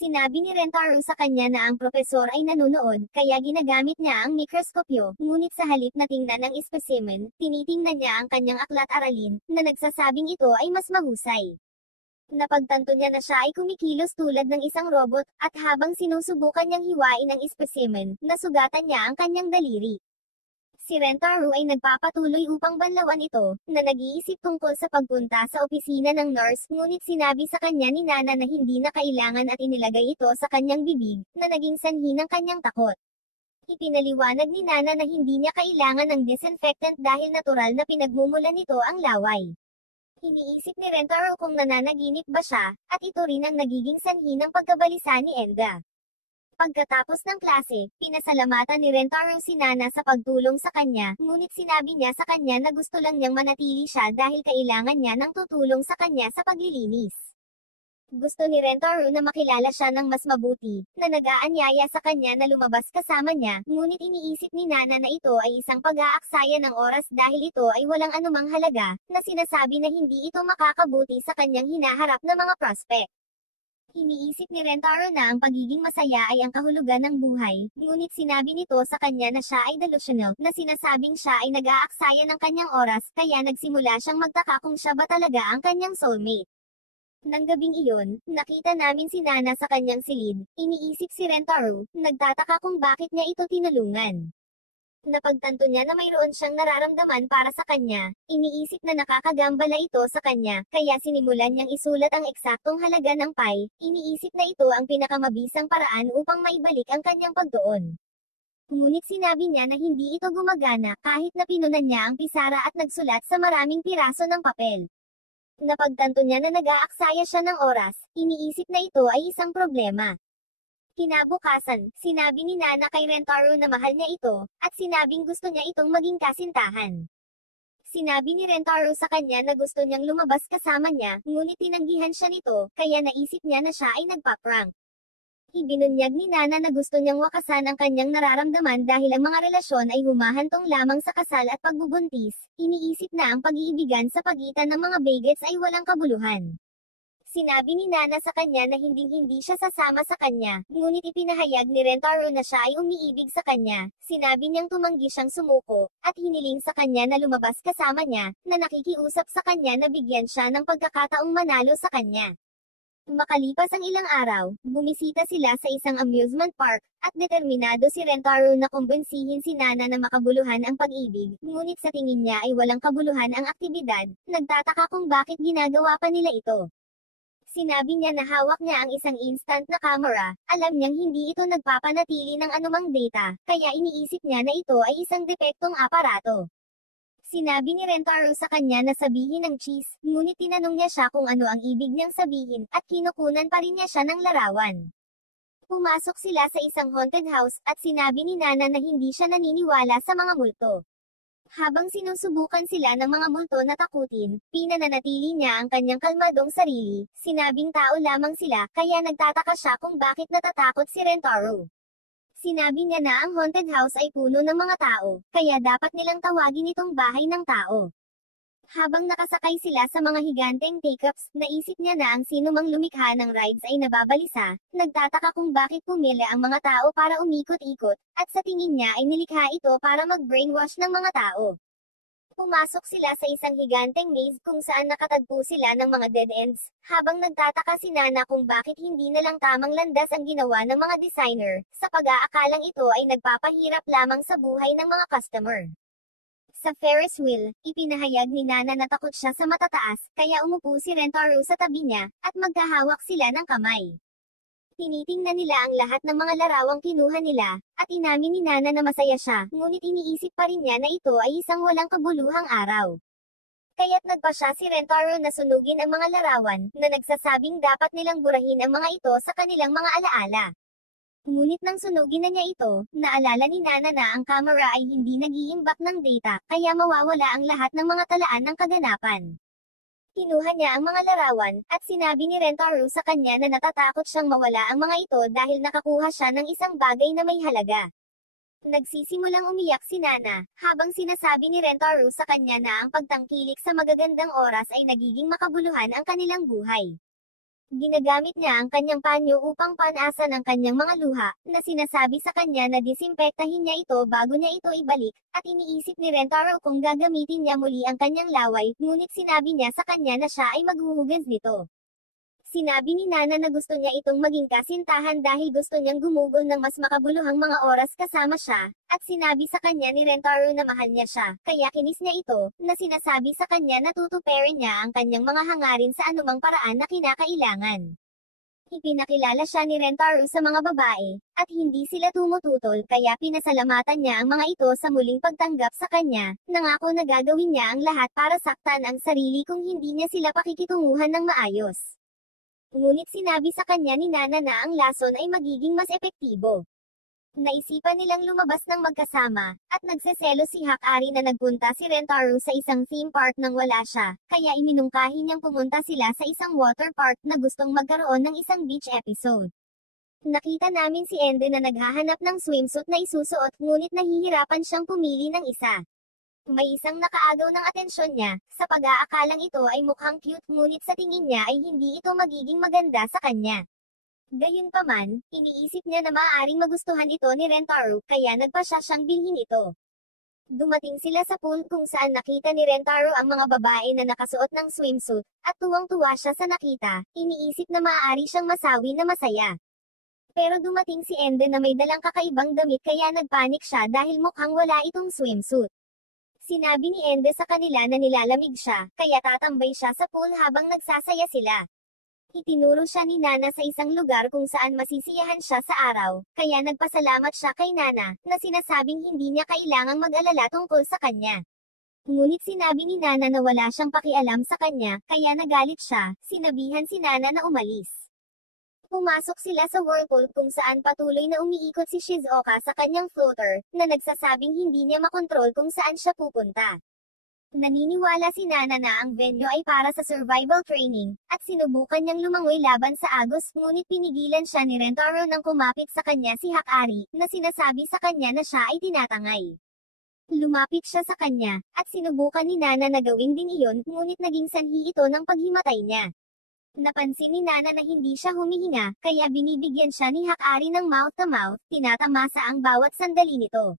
Sinabi ni Rentaro sa kanya na ang propesor ay nanonood, kaya ginagamit niya ang mikroskopyo, ngunit sa halip na tingnan ang specimen, tinitingnan niya ang kanyang aklat-aralin, na nagsasabing ito ay mas mahusay. Napagtanto niya na siya ay kumikilos tulad ng isang robot, at habang sinusubukan niyang hiwain ang espesimen, nasugatan niya ang kanyang daliri. Si Rentaro ay nagpapatuloy upang banlawan ito, na nag-iisip tungkol sa pagpunta sa opisina ng nurse, ngunit sinabi sa kanya ni Nana na hindi na kailangan at inilagay ito sa kanyang bibig, na naging sanhi ng kanyang takot. Ipinaliwanag ni Nana na hindi niya kailangan ng disinfectant dahil natural na pinagmumulan nito ang laway. Iniisip ni Rentaro kung nananaginip ba siya, at ito rin ang nagiging sanhi ng pagkabalisa ni Enda. Pagkatapos ng klase, pinasalamatan ni Rentaro si Nana sa pagtulong sa kanya, ngunit sinabi niya sa kanya na gusto lang niyang manatili siya dahil kailangan niya ng tutulong sa kanya sa paglilinis. Gusto ni Rentaro na makilala siya ng mas mabuti, na nag-aanyaya sa kanya na lumabas kasama niya, ngunit iniisip ni Nana na ito ay isang pag-aaksaya ng oras dahil ito ay walang anumang halaga, na sinasabi na hindi ito makakabuti sa kanyang hinaharap na mga prospect. Iniisip ni Rentaro na ang pagiging masaya ay ang kahulugan ng buhay, ngunit sinabi nito sa kanya na siya ay delusional, na sinasabing siya ay nag-aaksaya ng kanyang oras, kaya nagsimula siyang magtaka kung siya ba talaga ang kanyang soulmate. Nang gabing iyon, nakita namin si Nana sa kanyang silid, iniisip si Rentaro, nagtataka kung bakit niya ito tinulungan. Napagtanto niya na mayroon siyang nararamdaman para sa kanya, iniisip na nakakagambala ito sa kanya, kaya sinimulan niyang isulat ang eksaktong halaga ng pie, iniisip na ito ang pinakamabisang paraan upang maibalik ang kanyang pagdoon. Ngunit sinabi niya na hindi ito gumagana kahit na pinunan niya ang pisara at nagsulat sa maraming piraso ng papel. Napagtanto niya na nag-aaksaya siya ng oras, iniisip na ito ay isang problema. Kinabukasan, sinabi ni Nana kay Rentaro na mahal niya ito, at sinabing gusto niya itong maging kasintahan. Sinabi ni Rentaro sa kanya na gusto niyang lumabas kasama niya, ngunit tinanggihan siya nito, kaya naisip niya na siya ay nagpa-prank. Ibinunyag ni Nana na gusto niyang wakasan ang kanyang nararamdaman dahil ang mga relasyon ay humahantong lamang sa kasal at pagbubuntis, iniisip na ang pag-iibigan sa pagitan ng mga bagets ay walang kabuluhan. Sinabi ni Nana sa kanya na hindi siya sasama sa kanya, ngunit ipinahayag ni Rentaro na siya ay umiibig sa kanya, sinabi niyang tumanggi siyang sumuko, at hiniling sa kanya na lumabas kasama niya, na nakikiusap sa kanya na bigyan siya ng pagkakataong manalo sa kanya. Makalipas ang ilang araw, bumisita sila sa isang amusement park, at determinado si Rentaro na kumbinsihin si Nana na makabuluhan ang pag-ibig, ngunit sa tingin niya ay walang kabuluhan ang aktibidad, nagtataka kung bakit ginagawa pa nila ito. Sinabi niya na hawak niya ang isang instant na camera, alam niyang hindi ito nagpapanatili ng anumang data, kaya iniisip niya na ito ay isang depektong aparato. Sinabi ni Rentaro sa kanya na sabihin ng cheese, ngunit tinanong niya siya kung ano ang ibig niyang sabihin, at kinukunan pa rin niya siya ng larawan. Pumasok sila sa isang haunted house, at sinabi ni Nana na hindi siya naniniwala sa mga multo. Habang sinusubukan sila ng mga multo na takutin, pinananatili niya ang kanyang kalmadong sarili, sinabing tao lamang sila, kaya nagtataka siya kung bakit natatakot si Rentaro. Sinabi niya na ang haunted house ay puno ng mga tao, kaya dapat nilang tawagin itong bahay ng tao. Habang nakasakay sila sa mga higanteng take-ups, naisip niya na ang sino mang lumikha ng rides ay nababalisa, nagtataka kung bakit pumili ang mga tao para umikot-ikot, at sa tingin niya ay nilikha ito para mag-brainwash ng mga tao. Pumasok sila sa isang higanteng maze kung saan nakatagpo sila ng mga dead ends, habang nagtataka si Nana kung bakit hindi na lang tamang landas ang ginawa ng mga designer, sa pag-aakalang ito ay nagpapahirap lamang sa buhay ng mga customer. Sa Ferris wheel, ipinahayag ni Nana na takot siya sa matataas, kaya umupo si Rentaro sa tabi niya, at magkahawak sila ng kamay. Tinitingnan nila ang lahat ng mga larawang kinuha nila, at inamin ni Nana na masaya siya, ngunit iniisip pa rin niya na ito ay isang walang kabuluhang araw. Kaya't nagpa siya si Rentaro na sunugin ang mga larawan, na nagsasabing dapat nilang burahin ang mga ito sa kanilang mga alaala. Ngunit nang sunugin na niya ito, naalala ni Nana na ang camera ay hindi nag-iimbak ng data, kaya mawawala ang lahat ng mga talaan ng kaganapan. Kinuha niya ang mga larawan, at sinabi ni Rentaro sa kanya na natatakot siyang mawala ang mga ito dahil nakakuha siya ng isang bagay na may halaga. Nagsisimulang umiyak si Nana, habang sinasabi ni Rentaro sa kanya na ang pagtangkilik sa magagandang oras ay nagiging makabuluhan ang kanilang buhay. Ginagamit niya ang kanyang panyo upang panasan ang kanyang mga luha, na sinasabi sa kanya na disimpektahin niya ito bago niya ito ibalik, at iniisip ni Rentaro kung gagamitin niya muli ang kanyang laway, ngunit sinabi niya sa kanya na siya ay maghuhugas nito. Sinabi ni Nana na gusto niya itong maging kasintahan dahil gusto niyang gumugol ng mas makabuluhang mga oras kasama siya, at sinabi sa kanya ni Rentaro na mahal niya siya, kaya kinis niya ito, na sinasabi sa kanya na tutuparin niya ang kanyang mga hangarin sa anumang paraan na kinakailangan. Ipinakilala siya ni Rentaro sa mga babae, at hindi sila tumututol kaya pinasalamatan niya ang mga ito sa muling pagtanggap sa kanya, nangako na gagawin niya ang lahat para saktan ang sarili kung hindi niya sila pakikitunguhan ng maayos. Ngunit sinabi sa kanya ni Nana na ang lason ay magiging mas epektibo. Naisipan nilang lumabas ng magkasama, at nagseselo si Hakari na nagpunta si Rentaro sa isang theme park nang wala siya, kaya iminungkahi niyang pumunta sila sa isang water park na gustong magkaroon ng isang beach episode. Nakita namin si Ende na naghahanap ng swimsuit na isusuot ngunit nahihirapan siyang pumili ng isa. May isang nakaagaw ng atensyon niya, sa pag-aakalang ito ay mukhang cute ngunit sa tingin niya ay hindi ito magiging maganda sa kanya. Gayunpaman, iniisip niya na maaaring magustuhan ito ni Rentaro, kaya nagpasya siyang bilhin ito. Dumating sila sa pool kung saan nakita ni Rentaro ang mga babae na nakasuot ng swimsuit, at tuwang-tuwa siya sa nakita, iniisip na maaari siyang masawi na masaya. Pero dumating si Ende na may dalang kakaibang damit kaya nagpanik siya dahil mukhang wala itong swimsuit. Sinabi ni Ende sa kanila na nilalamig siya, kaya tatambay siya sa pool habang nagsasaya sila. Itinuro siya ni Nana sa isang lugar kung saan masisiyahan siya sa araw, kaya nagpasalamat siya kay Nana, na sinasabing hindi niya kailangang mag-alala tungkol sa kanya. Ngunit sinabi ni Nana na wala siyang pakialam sa kanya, kaya nagalit siya, sinabihan si Nana na umalis. Pumasok sila sa whirlpool kung saan patuloy na umiikot si Shizuoka sa kanyang floater, na nagsasabing hindi niya makontrol kung saan siya pupunta. Naniniwala si Nana na ang venue ay para sa survival training, at sinubukan niyang lumangoy laban sa agos ngunit pinigilan siya ni Rentaro nang kumapit sa kanya si Hakari, na sinasabi sa kanya na siya ay tinatangay. Lumapit siya sa kanya, at sinubukan ni Nana na gawin din iyon, ngunit naging sanhi ito ng paghimatay niya. Napansin ni Nana na hindi siya humihinga, kaya binibigyan siya ni Hakari ng mouth-to-mouth, tinatamasa ang bawat sandali nito.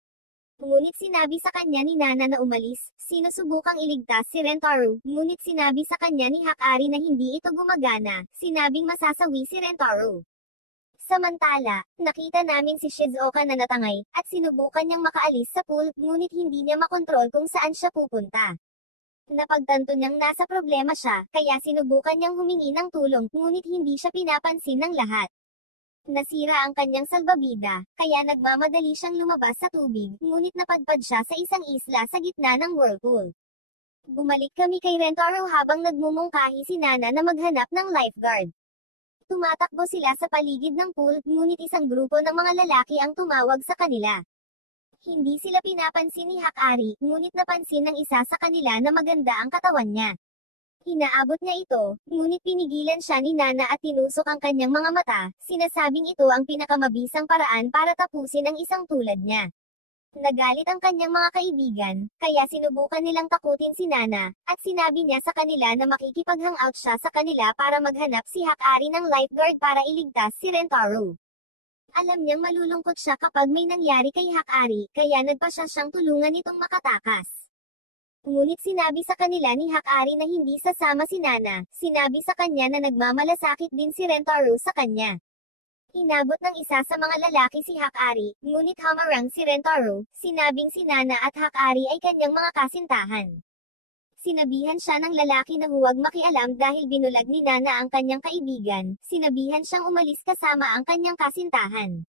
Ngunit sinabi sa kanya ni Nana na umalis, sinusubukang iligtas si Rentaro, ngunit sinabi sa kanya ni Hakari na hindi ito gumagana, sinabing masasawi si Rentaro. Samantala, nakita namin si Shizuoka na natangay, at sinubukan niyang makaalis sa pool, ngunit hindi niya makontrol kung saan siya pupunta. Napagtanto niyang nasa problema siya, kaya sinubukan niyang humingi ng tulong, ngunit hindi siya pinapansin ng lahat. Nasira ang kanyang salbabida, kaya nagmamadali siyang lumabas sa tubig, ngunit napadpad siya sa isang isla sa gitna ng whirlpool. Bumalik kami kay Rentaro habang nagmumungkahi si Nana na maghanap ng lifeguard. Tumatakbo sila sa paligid ng pool, ngunit isang grupo ng mga lalaki ang tumawag sa kanila. Hindi sila pinapansin ni Hakari, ngunit napansin ng isa sa kanila na maganda ang katawan niya. Inaabot niya ito, ngunit pinigilan siya ni Nana at tinusok ang kanyang mga mata, sinasabing ito ang pinakamabisang paraan para tapusin ang isang tulad niya. Nagalit ang kanyang mga kaibigan, kaya sinubukan nilang takutin si Nana, at sinabi niya sa kanila na makikipag-hangout siya sa kanila para maghanap si Hakari ng lifeguard para iligtas si Rentaro. Alam niyang malulungkot siya kapag may nangyari kay Hakari, kaya nagpasya siyang tulungan itong makatakas. Ngunit sinabi sa kanila ni Hakari na hindi sasama si Nana, sinabi sa kanya na nagmamalasakit din si Rentaro sa kanya. Inabot ng isa sa mga lalaki si Hakari, ngunit hamarang si Rentaro, sinabing si Nana at Hakari ay kanyang mga kasintahan. Sinabihan siya ng lalaki na huwag makialam dahil binulag ni Nana ang kanyang kaibigan, sinabihan siyang umalis kasama ang kanyang kasintahan.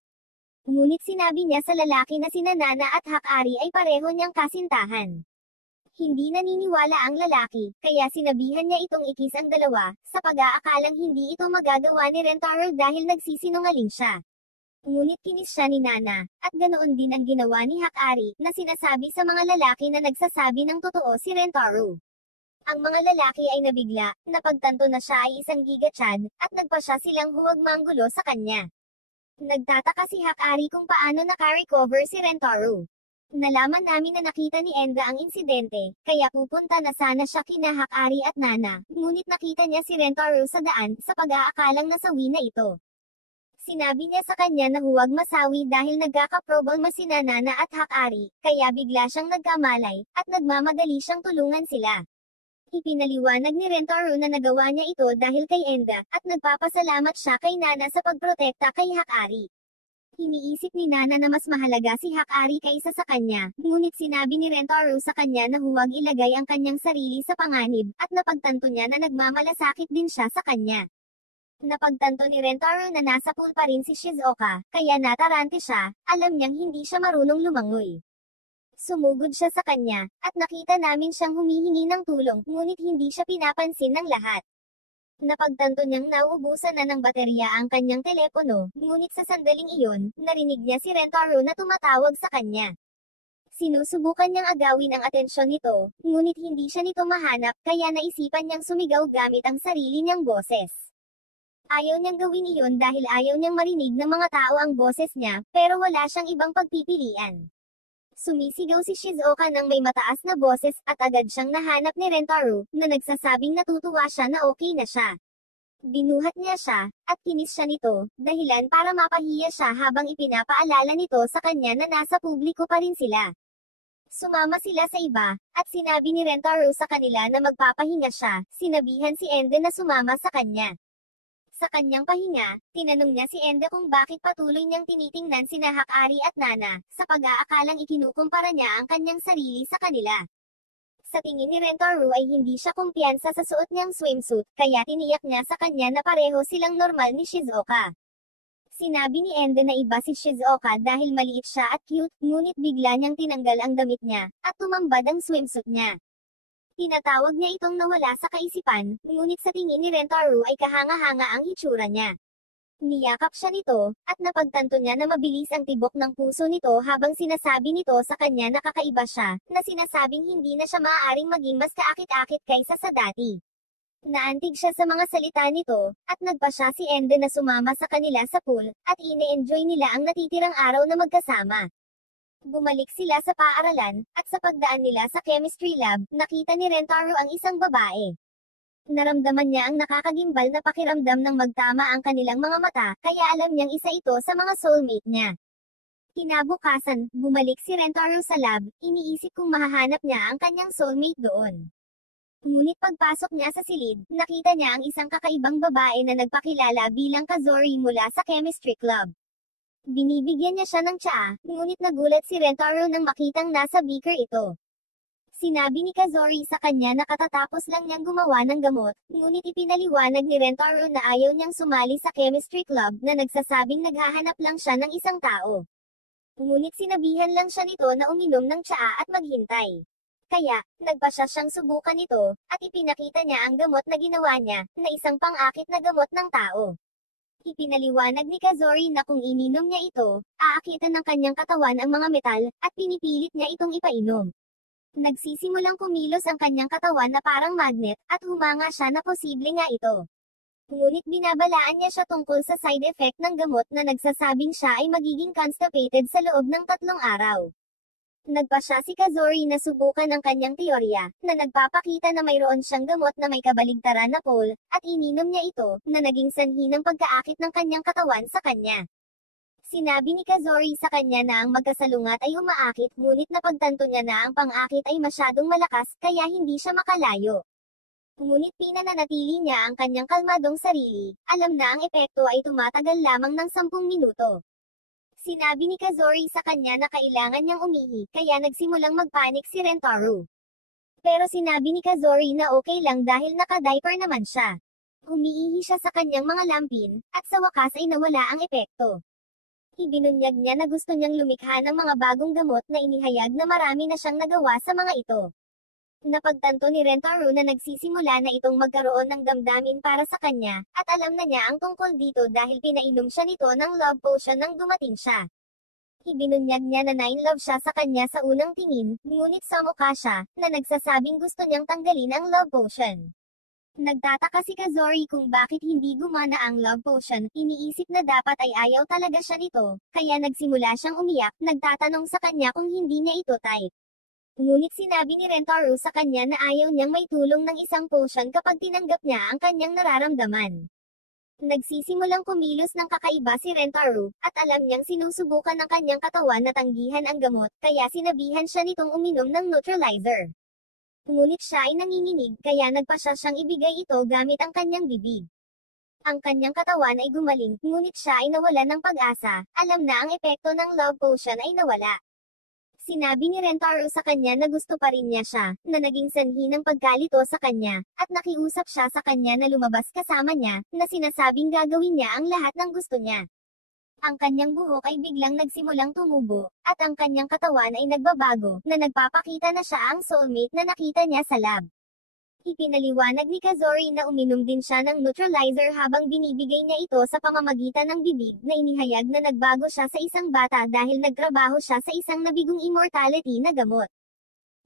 Ngunit sinabi niya sa lalaki na sina Nana at Hakari ay pareho niyang kasintahan. Hindi naniniwala ang lalaki, kaya sinabihan niya itong ikis ang dalawa, sa pag-aakalang hindi ito magagawa ni Rentaro dahil nagsisinungaling siya. Ngunit kinis siya ni Nana, at ganoon din ang ginawa ni Hakari, na sinasabi sa mga lalaki na nagsasabi ng totoo si Rentaro. Ang mga lalaki ay nabigla, napagtanto na siya ay isang gigachad, at nagpasya silang huwag manggulo sa kanya. Nagtataka si Hakari kung paano naka-recover si Rentaro. Nalaman namin na nakita ni Enda ang insidente, kaya pupunta na sana siya kina Hakari at Nana, ngunit nakita niya si Rentaro sa daan, sa pag-aakalang nasawi na ito. Sinabi niya sa kanya na huwag masawi dahil nagkakaproblema si Nana at Hakari, kaya bigla siyang nagkamalay, at nagmamadali siyang tulungan sila. Ipinaliwanag ni Rentaro na nagawa niya ito dahil kay Enda, at nagpapasalamat siya kay Nana sa pagprotekta kay Hakari. Iniisip ni Nana na mas mahalaga si Hakari kaysa sa kanya, ngunit sinabi ni Rentaro sa kanya na huwag ilagay ang kanyang sarili sa panganib, at napagtanto niya na nagmamalasakit din siya sa kanya. Napagtanto ni Rentaro na nasa pool pa rin si Shizuoka, kaya natarante siya, alam niyang hindi siya marunong lumangoy. Sumugod siya sa kanya, at nakita namin siyang humihingi ng tulong, ngunit hindi siya pinapansin ng lahat. Napagtanto niyang nauubusan na ng baterya ang kanyang telepono, ngunit sa sandaling iyon, narinig niya si Rentaro na tumatawag sa kanya. Sinusubukan niyang agawin ang atensyon nito, ngunit hindi siya nito mahanap, kaya naisipan niyang sumigaw gamit ang sarili niyang boses. Ayaw niyang gawin iyon dahil ayaw niyang marinig ng mga tao ang boses niya, pero wala siyang ibang pagpipilian. Sumisigaw si Shizuoka ng may mataas na boses, at agad siyang nahanap ni Rentaro, na nagsasabing natutuwa siya na okay na siya. Binuhat niya siya, at kinis siya nito, dahilan para mapahiya siya habang ipinapaalala nito sa kanya na nasa publiko pa rin sila. Sumama sila sa iba, at sinabi ni Rentaro sa kanila na magpapahinga siya, sinabihan si Ende na sumama sa kanya. Sa kanyang pahinga, tinanong niya si Enda kung bakit patuloy niyang tinitingnan sina Hakari at Nana, sa pag-aakalang ikinukumpara niya ang kanyang sarili sa kanila. Sa tingin ni Rentaro ay hindi siya kumpiyansa sa suot niyang swimsuit, kaya tiniyak niya sa kanya na pareho silang normal ni Shizuoka. Sinabi ni Enda na iba si Shizuoka dahil maliit siya at cute, ngunit bigla niyang tinanggal ang damit niya, at tumambad ang swimsuit niya. Tinatawag niya itong nawala sa kaisipan, ngunit sa tingin ni Rentaro ay kahanga-hanga ang hitsura niya. Niyakap siya nito, at napagtanto niya na mabilis ang tibok ng puso nito habang sinasabi nito sa kanya na kakaiba siya, na sinasabing hindi na siya maaaring maging mas kaakit-akit kaysa sa dati. Naantig siya sa mga salita nito, at nagpa siya si Ende na sumama sa kanila sa pool, at ine-enjoy nila ang natitirang araw na magkasama. Bumalik sila sa paaralan, at sa pagdaan nila sa chemistry lab, nakita ni Rentaro ang isang babae. Naramdaman niya ang nakakagimbal na pakiramdam ng magtama ang kanilang mga mata, kaya alam niyang isa ito sa mga soulmate niya. Kinabukasan, bumalik si Rentaro sa lab, iniisip kung mahahanap niya ang kanyang soulmate doon. Ngunit pagpasok niya sa silid, nakita niya ang isang kakaibang babae na nagpakilala bilang Kazori mula sa chemistry club. Binibigyan niya siya ng tsaa, ngunit nagulat si Rentaro nang makitang nasa beaker ito. Sinabi ni Kazori sa kanya na katatapos lang niyang gumawa ng gamot, ngunit ipinaliwanag ni Rentaro na ayaw niyang sumali sa chemistry club na nagsasabing naghahanap lang siya ng isang tao. Ngunit sinabihan lang siya nito na uminom ng tsaa at maghintay. Kaya, nagpa siya siyang subukan ito, at ipinakita niya ang gamot na ginawa niya, na isang pang-akit na gamot ng tao. Ipinaliwanag ni Kazori na kung ininom niya ito, aakitan ng kanyang katawan ang mga metal, at pinipilit niya itong ipainom. Nagsisimulang kumilos ang kanyang katawan na parang magnet, at humanga siya na posible nga ito. Ngunit binabalaan niya siya tungkol sa side effect ng gamot na nagsasabing siya ay magiging constipated sa loob ng 3 araw. Nagpa siya si Kazori na subukan ang kanyang teorya, na nagpapakita na mayroon siyang gamot na may kabaligtaran na pole, at ininom niya ito, na naging sanhi ng pagkaakit ng kanyang katawan sa kanya. Sinabi ni Kazori sa kanya na ang magkasalungat ay umaakit, ngunit napagtanto niya na ang pang-akit ay masyadong malakas, kaya hindi siya makalayo. Ngunit pinananatili niya ang kanyang kalmadong sarili, alam na ang epekto ay tumatagal lamang ng 10 minuto. Sinabi ni Kazori sa kanya na kailangan niyang umihi, kaya nagsimulang magpanik si Rentaro. Pero sinabi ni Kazori na okay lang dahil naka-diaper naman siya. Umiihi siya sa kanyang mga lampin, at sa wakas ay nawala ang epekto. Ibinunyag niya na gusto niyang lumikha ng mga bagong gamot na inihayag na marami na siyang nagawa sa mga ito. Napagtanto ni Rentaro na nagsisimula na itong magkaroon ng damdamin para sa kanya, at alam na niya ang tungkol dito dahil pinainom siya nito ng love potion nang dumating siya. Ibinunyag niya na na-in-love siya sa kanya sa unang tingin, ngunit sa mukha siya, na nagsasabing gusto niyang tanggalin ang love potion. Nagtataka si Kazori kung bakit hindi gumana ang love potion, iniisip na dapat ay ayaw talaga siya nito, kaya nagsimula siyang umiyak, nagtatanong sa kanya kung hindi niya ito type. Ngunit sinabi ni Rentaro sa kanya na ayaw niyang may tulong ng isang potion kapag tinanggap niya ang kanyang nararamdaman. Nagsisimulang kumilos ng kakaiba si Rentaro, at alam niyang sinusubukan ng kanyang katawan na tanggihan ang gamot, kaya sinabihan siya nitong uminom ng neutralizer. Ngunit siya ay nanginginig kaya nagpasya siyang ibigay ito gamit ang kanyang bibig. Ang kanyang katawan ay gumaling, ngunit siya ay nawalan ng pag-asa, alam na ang epekto ng love potion ay nawala. Sinabi ni Rentaro sa kanya na gusto pa rin niya siya, na naging sanhi ng pagkalito sa kanya, at nakiusap siya sa kanya na lumabas kasama niya, na sinasabing gagawin niya ang lahat ng gusto niya. Ang kanyang buhok ay biglang nagsimulang tumubo, at ang kanyang katawan ay nagbabago, na nagpapakita na siya ang soulmate na nakita niya sa lab. Ipinaliwanag ni Kazori na uminom din siya ng neutralizer habang binibigay niya ito sa pamamagitan ng bibig na inihayag na nagbago siya sa isang bata dahil nagtrabaho siya sa isang nabigong immortality na gamot.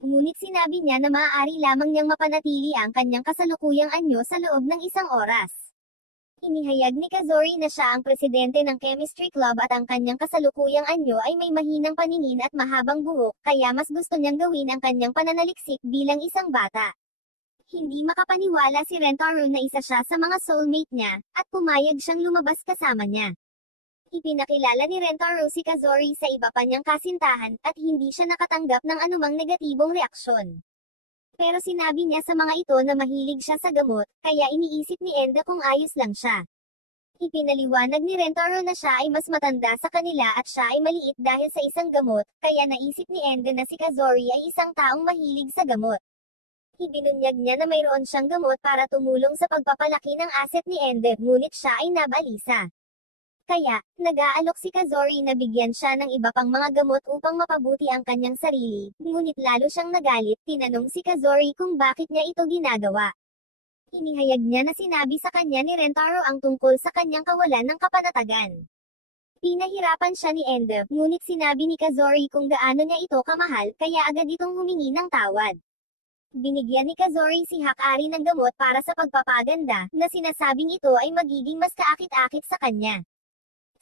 Ngunit sinabi niya na maaari lamang niyang mapanatili ang kanyang kasalukuyang anyo sa loob ng isang oras. Inihayag ni Kazori na siya ang presidente ng Chemistry Club at ang kanyang kasalukuyang anyo ay may mahinang paningin at mahabang buhok, kaya mas gusto niyang gawin ang kanyang pananaliksik bilang isang bata. Hindi makapaniwala si Rentaro na isa siya sa mga soulmate niya, at pumayag siyang lumabas kasama niya. Ipinakilala ni Rentaro si Kazori sa iba pa niyang kasintahan, at hindi siya nakatanggap ng anumang negatibong reaksyon. Pero sinabi niya sa mga ito na mahilig siya sa gamot, kaya iniisip ni Enda kung ayos lang siya. Ipinaliwanag ni Rentaro na siya ay mas matanda sa kanila at siya ay maliit dahil sa isang gamot, kaya naisip ni Enda na si Kazori ay isang taong mahilig sa gamot. Ibinunyag niya na mayroon siyang gamot para tumulong sa pagpapalaki ng asset ni Ender, ngunit siya ay nabalisa. Kaya, nag-aalok si Kazori na bigyan siya ng iba pang mga gamot upang mapabuti ang kanyang sarili, ngunit lalo siyang nagalit, tinanong si Kazori kung bakit niya ito ginagawa. Inihayag niya na sinabi sa kanya ni Rentaro ang tungkol sa kanyang kawalan ng kapanatagan. Pinahirapan siya ni Ender, ngunit sinabi ni Kazori kung gaano niya ito kamahal, kaya agad itong humingi ng tawad. Binigyan ni Kazori si Hakari ng gamot para sa pagpapaganda, na sinasabing ito ay magiging mas kaakit-akit sa kanya.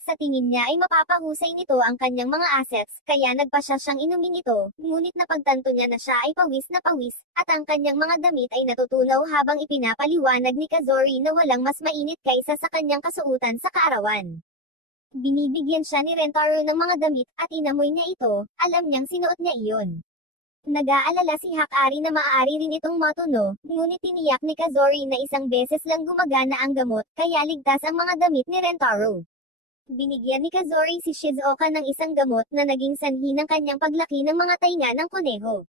Sa tingin niya ay mapapahusay nito ang kanyang mga assets, kaya nagpasya siyang inumin ito, ngunit napagtanto niya na siya ay pawis na pawis, at ang kanyang mga damit ay natutunaw habang ipinapaliwanag ni Kazori na walang mas mainit kaysa sa kanyang kasuutan sa kaarawan. Binibigyan siya ni Rentaro ng mga damit, at inamoy niya ito, alam niyang sinuot niya iyon. Nag-aalala si Hakari na maaari rin itong matuno, ngunit tiniyak ni Kazori na isang beses lang gumagana ang gamot, kaya ligtas ang mga damit ni Rentaro. Binigyan ni Kazori si Shizuoka ng isang gamot na naging sanhi ng kanyang paglaki ng mga tainga ng kuneho.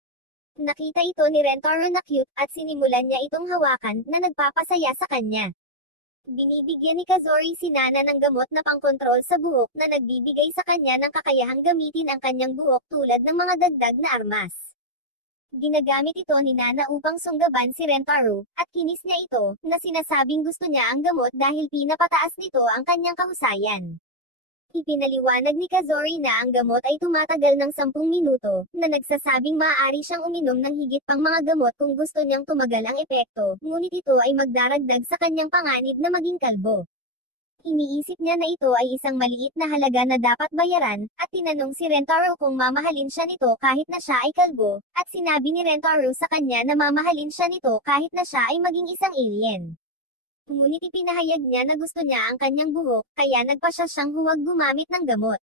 Nakita ito ni Rentaro na cute, at sinimulan niya itong hawakan, na nagpapasaya sa kanya. Binibigyan ni Kazori si Nana ng gamot na pangkontrol sa buhok na nagbibigay sa kanya ng kakayahang gamitin ang kanyang buhok tulad ng mga dagdag na armas. Ginagamit ito ni Nana upang sunggaban si Rentaro, at kinis niya ito, na sinasabing gusto niya ang gamot dahil pinapataas nito ang kanyang kahusayan. Ipinaliwanag ni Kazori na ang gamot ay tumatagal ng 10 minuto, na nagsasabing maaari siyang uminom ng higit pang mga gamot kung gusto niyang tumagal ang epekto, ngunit ito ay magdaragdag sa kanyang panganib na maging kalbo. Iniisip niya na ito ay isang maliit na halaga na dapat bayaran, at tinanong si Rentaro kung mamahalin siya nito kahit na siya ay kalbo, at sinabi ni Rentaro sa kanya na mamahalin siya nito kahit na siya ay maging isang alien. Ngunit ipinahayag niya na gusto niya ang kanyang buhok, kaya nagpasya siyang huwag gumamit ng gamot.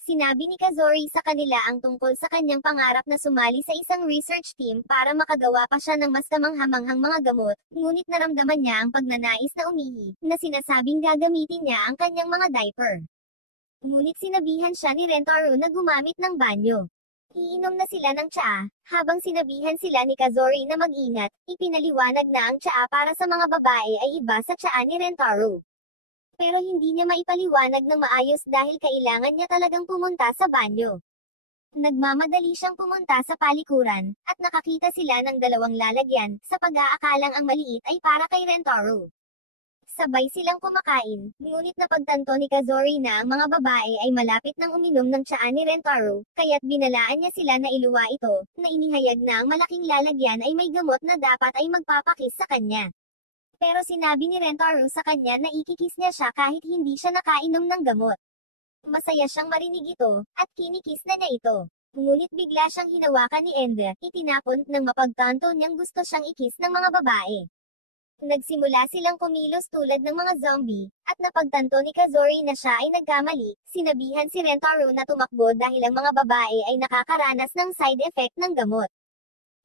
Sinabi ni Kazori sa kanila ang tungkol sa kanyang pangarap na sumali sa isang research team para makagawa pa siya ng mas kamanghamanghang mga gamot, ngunit naramdaman niya ang pagnanais na umihi, na sinasabing gagamitin niya ang kanyang mga diaper. Ngunit sinabihan siya ni Rentaro na gumamit ng banyo. Iinom na sila ng tsaa, habang sinabihan sila ni Kazori na mag-ingat, ipinaliwanag na ang tsaa para sa mga babae ay iba sa tsaa ni Rentaro. Pero hindi niya maipaliwanag ng maayos dahil kailangan niya talagang pumunta sa banyo. Nagmamadali siyang pumunta sa palikuran, at nakakita sila ng dalawang lalagyan, sa pag-aakalang ang maliit ay para kay Rentaro. Sabay silang kumakain, ngunit napagtanto ni Kazori na ang mga babae ay malapit nang uminom ng tsaa ni Rentaro, kaya't binalaan niya sila na iluwa ito, na inihayag na ang malaking lalagyan ay may gamot na dapat ay magpapakis sa kanya. Pero sinabi ni Rentaro sa kanya na ikikis niya siya kahit hindi siya nakainom ng gamot. Masaya siyang marinig ito, at kinikis na niya ito. Ngunit bigla siyang hinawakan ni Ender, itinapon, nang mapagtanto niyang gusto siyang ikis ng mga babae. Nagsimula silang kumilos tulad ng mga zombie, at napagtanto ni Kazori na siya ay nagkamali, sinabihan si Rentaro na tumakbo dahil ang mga babae ay nakakaranas ng side effect ng gamot.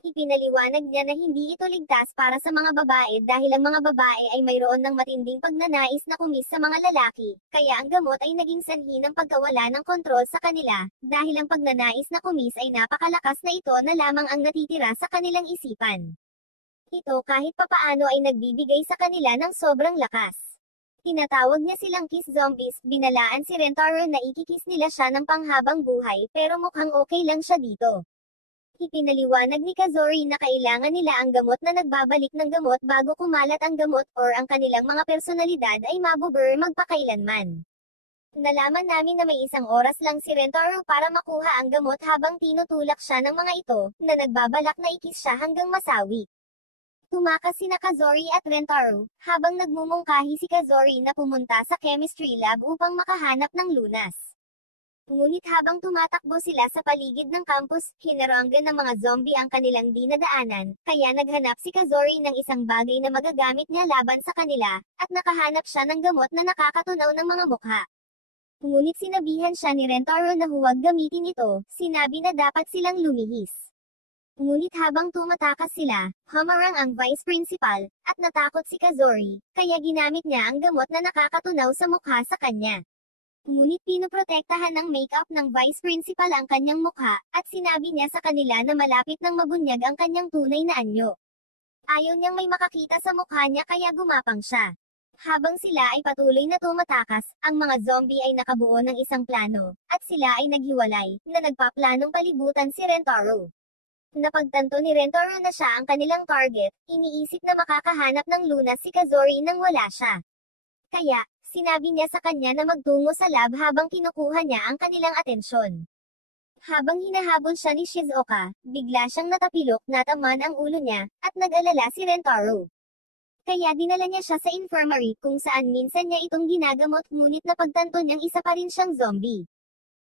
Ipinaliwanag niya na hindi ito ligtas para sa mga babae dahil ang mga babae ay mayroon ng matinding pagnanais na kumis sa mga lalaki, kaya ang gamot ay naging sanhi ng pagkawala ng kontrol sa kanila, dahil ang pagnanais na kumis ay napakalakas na ito na lamang ang natitira sa kanilang isipan. Ito kahit papaano ay nagbibigay sa kanila ng sobrang lakas. Tinatawag niya silang kiss zombies, binalaan si Rentaro na ikikis nila siya ng panghabang buhay pero mukhang okay lang siya dito. Ipinaliwanag ni Kazori na kailangan nila ang gamot na nagbabalik ng gamot bago kumalat ang gamot or ang kanilang mga personalidad ay mabuburn magpakailanman. Nalaman namin na may 1 oras lang si Rentaro para makuha ang gamot habang tinutulak siya ng mga ito, na nagbabalak na ikis siya hanggang masawi. Tumakas sina Kazori at Rentaro, habang nagmumungkahi si Kazori na pumunta sa chemistry lab upang makahanap ng lunas. Ngunit habang tumatakbo sila sa paligid ng campus, hinaranggan ng mga zombie ang kanilang dinadaanan, kaya naghanap si Kazori ng isang bagay na magagamit niya laban sa kanila, at nakahanap siya ng gamot na nakakatunaw ng mga mukha. Ngunit sinabihan siya ni Rentaro na huwag gamitin ito, sinabi na dapat silang lumihis. Ngunit habang tumatakas sila, humarang ang vice principal, at natakot si Kazori, kaya ginamit niya ang gamot na nakakatunaw sa mukha sa kanya. Ngunit pinoprotektahan ng makeup ng vice principal ang kanyang mukha, at sinabi niya sa kanila na malapit nang mabunyag ang kanyang tunay na anyo. Ayaw niyang may makakita sa mukha niya kaya gumapang siya. Habang sila ay patuloy na tumatakas, ang mga zombie ay nakabuo ng isang plano, at sila ay naghiwalay, na nagpaplanong palibutan si Rentaro. Napagtanto ni Rentaro na siya ang kanilang target, iniisip na makakahanap ng lunas si Kazori nang wala siya. Kaya, sinabi niya sa kanya na magtungo sa lab habang kinukuha niya ang kanilang atensyon. Habang hinahabol siya ni Shizuoka, bigla siyang natapilok, nataman ang ulo niya, at nag-alala si Rentaro. Kaya dinala niya siya sa infirmary kung saan minsan niya itong ginagamot ngunit napagtanto niyang isa pa rin siyang zombie.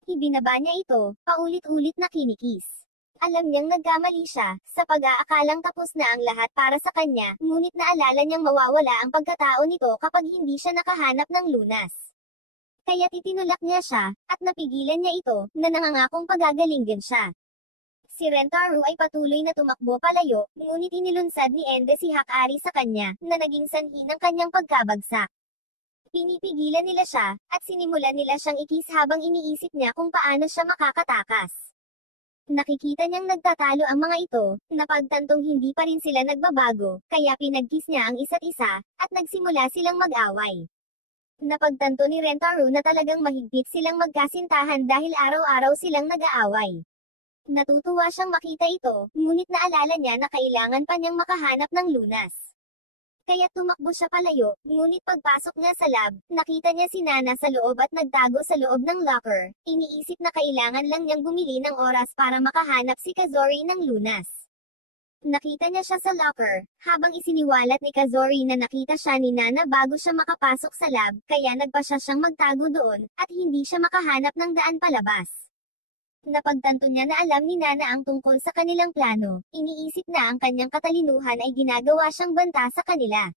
Ibinaba niya ito, paulit-ulit na kinikis. Alam niyang nagkamali siya, sa pag-aakalang tapos na ang lahat para sa kanya, ngunit naalala niyang mawawala ang pagkatao nito kapag hindi siya nakahanap ng lunas. Kaya titinulak niya siya, at napigilan niya ito, na nangangakong pagagalinggan siya. Si Rentaro ay patuloy na tumakbo palayo, ngunit inilunsad ni Ende si Hakari sa kanya, na naging sanhi ng kanyang pagkabagsak. Pinipigilan nila siya, at sinimulan nila siyang ikis habang iniisip niya kung paano siya makakatakas. Nakikita niyang nagtatalo ang mga ito, napagtantong hindi pa rin sila nagbabago, kaya pinagkis niya ang isa't isa, at nagsimula silang mag-away. Napagtanto ni Rentaro na talagang mahigpit silang magkasintahan dahil araw-araw silang nag-aaway. Natutuwa siyang makita ito, ngunit naalala niya na kailangan pa niyang makahanap ng lunas. Kaya tumakbo siya palayo, ngunit pagpasok niya sa lab, nakita niya si Nana sa loob at nagtago sa loob ng locker. Iniisip na kailangan lang niyang bumili ng oras para makahanap si Kazori ng lunas. Nakita niya siya sa locker, habang isiniwalat ni Kazori na nakita siya ni Nana bago siya makapasok sa lab, kaya nagpasya siyang magtago doon, at hindi siya makahanap ng daan palabas. Napagtanto niya na alam ni Nana ang tungkol sa kanilang plano, iniisip na ang kanyang katalinuhan ay ginagawa siyang banta sa kanila.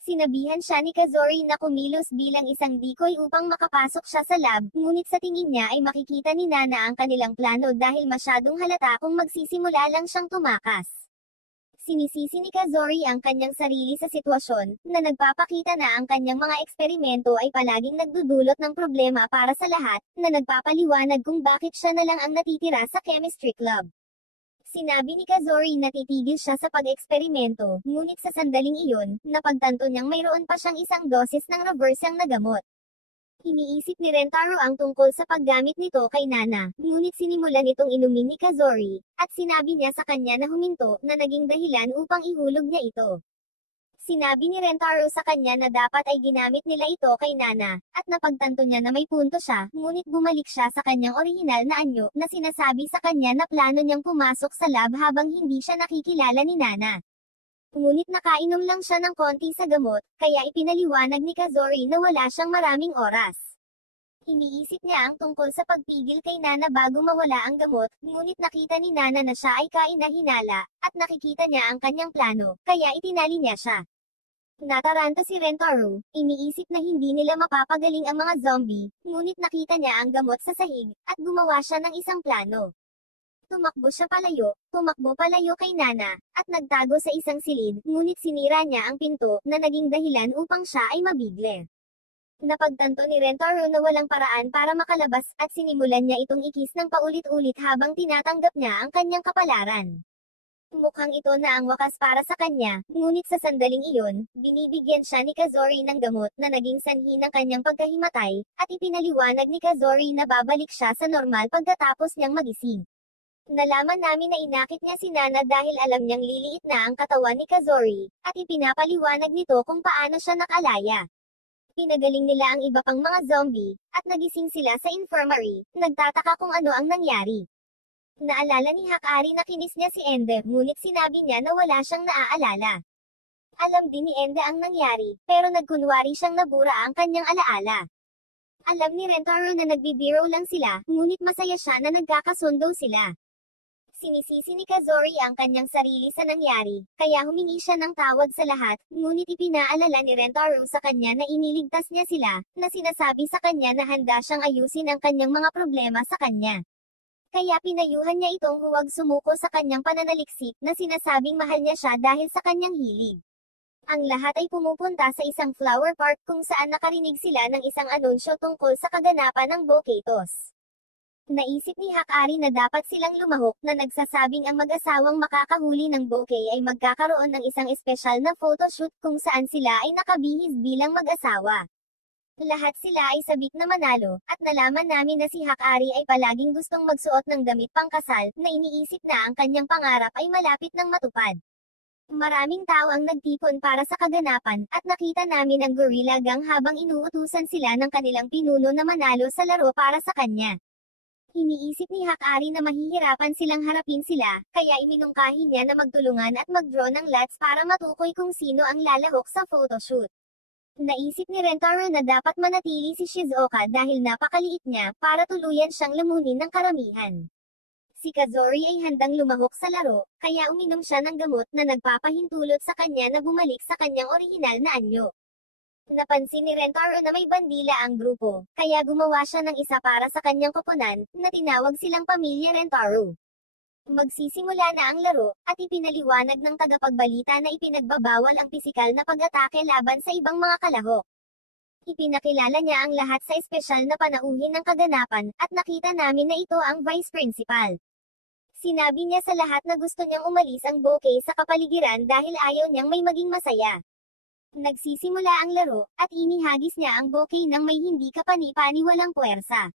Sinabihan siya ni Kazori na kumilos bilang isang decoy upang makapasok siya sa lab, ngunit sa tingin niya ay makikita ni Nana ang kanilang plano dahil masyadong halata kung magsisimula lang siyang tumakas. Sinisisi ni Kazori ang kanyang sarili sa sitwasyon, na nagpapakita na ang kanyang mga eksperimento ay palaging nagdudulot ng problema para sa lahat, na nagpapaliwanag kung bakit siya na lang ang natitira sa chemistry club. Sinabi ni Kazori na titigil siya sa pag-eksperimento, ngunit sa sandaling iyon, napagtanto niyang mayroon pa siyang isang dosis ng reversang na gamot. Iniisip ni Rentaro ang tungkol sa paggamit nito kay Nana, ngunit sinimulan nitong inumin ni Kazori, at sinabi niya sa kanya na huminto, na naging dahilan upang ihulog niya ito. Sinabi ni Rentaro sa kanya na dapat ay ginamit nila ito kay Nana, at napagtanto niya na may punto siya, ngunit bumalik siya sa kanyang orihinal na anyo, na sinasabi sa kanya na plano niyang pumasok sa lab habang hindi siya nakikilala ni Nana. Ngunit nakainom lang siya ng konti sa gamot, kaya ipinaliwanag ni Kazori na wala siyang maraming oras. Iniisip niya ang tungkol sa pagpigil kay Nana bago mawala ang gamot, ngunit nakita ni Nana na siya ay kainahinala, at nakikita niya ang kanyang plano, kaya itinali niya siya. Nataranta si Rentaro, iniisip na hindi nila mapapagaling ang mga zombie, ngunit nakita niya ang gamot sa sahig, at gumawa siya ng isang plano. Tumakbo siya palayo, tumakbo palayo kay Nana, at nagtago sa isang silid, ngunit sinira niya ang pinto, na naging dahilan upang siya ay mabigle. Napagtanto ni Rentaro na walang paraan para makalabas, at sinimulan niya itong ikis ng paulit-ulit habang tinatanggap niya ang kanyang kapalaran. Mukhang ito na ang wakas para sa kanya, ngunit sa sandaling iyon, binibigyan siya ni Kazori ng gamot na naging sanhi ng kanyang pagkahimatay, at ipinaliwanag ni Kazori na babalik siya sa normal pagkatapos niyang magising. Nalaman namin na inakit niya si Nana dahil alam niyang liliit na ang katawan ni Kazori, at ipinapaliwanag nito kung paano siya nakalaya. Pinagaling nila ang iba pang mga zombie, at nagising sila sa infirmary, nagtataka kung ano ang nangyari. Naalala ni Hakari na kinis niya si Ende, ngunit sinabi niya na wala siyang naaalala. Alam din ni Ende ang nangyari, pero nagkunwari siyang nabura ang kanyang alaala. Alam ni Rentaro na nagbibiro lang sila, ngunit masaya siya na nagkakasundo sila. Sinisisi ni Kazori ang kanyang sarili sa nangyari, kaya humingi siya ng tawad sa lahat, ngunit ipinaalala ni Rentaro sa kanya na iniligtas niya sila, na sinasabi sa kanya na handa siyang ayusin ang kanyang mga problema sa kanya. Kaya pinayuhan niya itong huwag sumuko sa kanyang pananaliksik na sinasabing mahal niya siya dahil sa kanyang hilig. Ang lahat ay pumupunta sa isang flower park kung saan nakarinig sila ng isang anunsyo tungkol sa kaganapan ng Boketos. Naisip ni Hakari na dapat silang lumahok na nagsasabing ang mag-asawang makakahuli ng bouquet ay magkakaroon ng isang espesyal na photoshoot kung saan sila ay nakabihis bilang mag-asawa. Lahat sila ay sabik na manalo, at nalaman namin na si Hakari ay palaging gustong magsuot ng damit pangkasal, na iniisip na ang kanyang pangarap ay malapit ng matupad. Maraming tao ang nagtipon para sa kaganapan, at nakita namin ang Gorilla Gang habang inuutusan sila ng kanilang pinuno na manalo sa laro para sa kanya. Iniisip ni Hakari na mahihirapan silang harapin sila, kaya iminungkahi niya na magtulungan at mag-draw ng lots para matukoy kung sino ang lalahok sa photoshoot. Naisip ni Rentaro na dapat manatili si Shizuoka dahil napakaliit niya, para tuluyan siyang lamunin ng karamihan. Si Kazori ay handang lumahok sa laro, kaya uminom siya ng gamot na nagpapahintulot sa kanya na bumalik sa kanyang orihinal na anyo. Napansin ni Rentaro na may bandila ang grupo, kaya gumawa siya ng isa para sa kanyang koponan, na tinawag silang Pamilya Rentaro. Magsisimula na ang laro, at ipinaliwanag ng tagapagbalita na ipinagbabawal ang pisikal na pag-atake laban sa ibang mga kalahok. Ipinakilala niya ang lahat sa espesyal na panauhin ng kaganapan, at nakita namin na ito ang vice principal. Sinabi niya sa lahat na gusto niyang umalis ang bouquet sa kapaligiran dahil ayaw niyang may maging masaya. Nagsisimula ang laro, at inihagis niya ang bouquet ng may hindi kapani-paniwalang puwersa.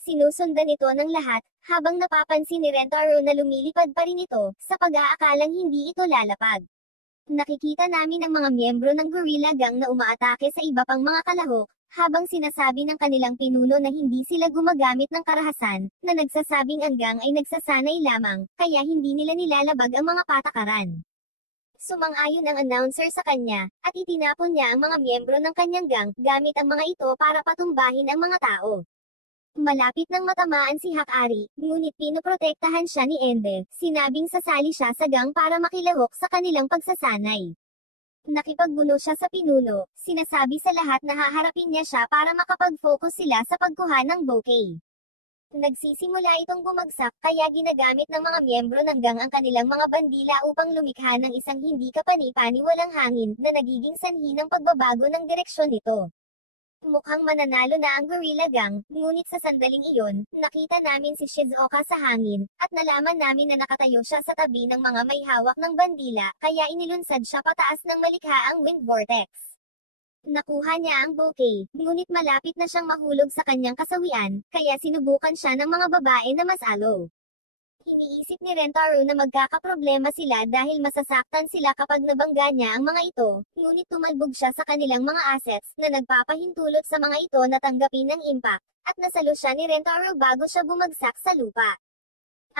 Sinusundan ito ng lahat, habang napapansin ni Rentaro na lumilipad pa rin ito, sa pag-aakalang hindi ito lalapag. Nakikita namin ang mga miyembro ng Gorilla Gang na umaatake sa iba pang mga kalahok, habang sinasabi ng kanilang pinuno na hindi sila gumagamit ng karahasan, na nagsasabing ang gang ay nagsasanay lamang, kaya hindi nila nilalabag ang mga patakaran. Sumang-ayon ang announcer sa kanya, at itinapon niya ang mga miyembro ng kanyang gang, gamit ang mga ito para patumbahin ang mga tao. Malapit nang matamaan si Hakari, ngunit pinoprotektahan siya ni Ende, sinabing sasali siya sa gang para makilahok sa kanilang pagsasanay. Nakipagbuno siya sa pinuno, sinasabi sa lahat na haharapin niya siya para makapag-focus sila sa pagkuha ng bouquet. Nagsisimula itong bumagsak kaya ginagamit ng mga miyembro ng gang ang kanilang mga bandila upang lumikha ng isang hindi kapani-paniwalang hangin na nagiging sanhi ng pagbabago ng direksyon nito. Mukhang mananalo na ang Gorilla Gang, ngunit sa sandaling iyon, nakita namin si Shizuoka sa hangin, at nalaman namin na nakatayo siya sa tabi ng mga may hawak ng bandila, kaya inilunsad siya pataas ng malikha ang wind vortex. Nakuha niya ang bouquet, ngunit malapit na siyang mahulog sa kanyang kasawian, kaya sinubukan siya ng mga babae na masalo. Iniisip ni Rentaro na magkakaproblema sila dahil masasaktan sila kapag nabangga niya ang mga ito, ngunit tumalbog siya sa kanilang mga assets, na nagpapahintulot sa mga ito na tanggapin ng impact, at nasalo siya ni Rentaro bago siya bumagsak sa lupa.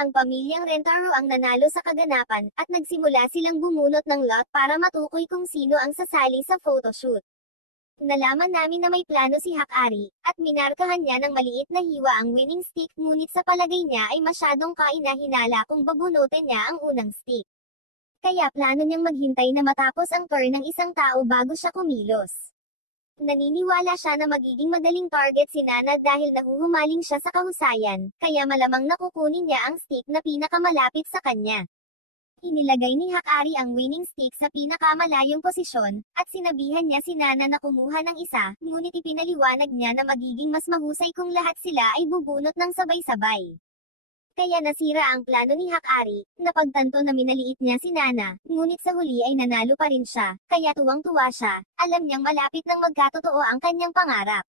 Ang pamilyang Rentaro ang nanalo sa kaganapan, at nagsimula silang bumunot ng lot para matukoy kung sino ang sasali sa photoshoot. Nalaman namin na may plano si Hakari, at minarkahan niya ng maliit na hiwa ang winning stick, ngunit sa palagay niya ay masyadong kainahinala kung babunutin niya ang unang stick. Kaya plano niyang maghintay na matapos ang turn ng isang tao bago siya kumilos. Naniniwala siya na magiging madaling target si Nana dahil nahuhumaling siya sa kahusayan, kaya malamang nakukunin niya ang stick na pinakamalapit sa kanya. Inilagay ni Hakari ang winning stick sa pinakamalayong posisyon, at sinabihan niya si Nana na kumuha ng isa, ngunit ipinaliwanag niya na magiging mas mahusay kung lahat sila ay bubunot ng sabay-sabay. Kaya nasira ang plano ni Hakari, napagtanto na minaliit niya si Nana, ngunit sa huli ay nanalo pa rin siya, kaya tuwang-tuwa siya, alam niyang malapit nang magkatotoo ang kanyang pangarap.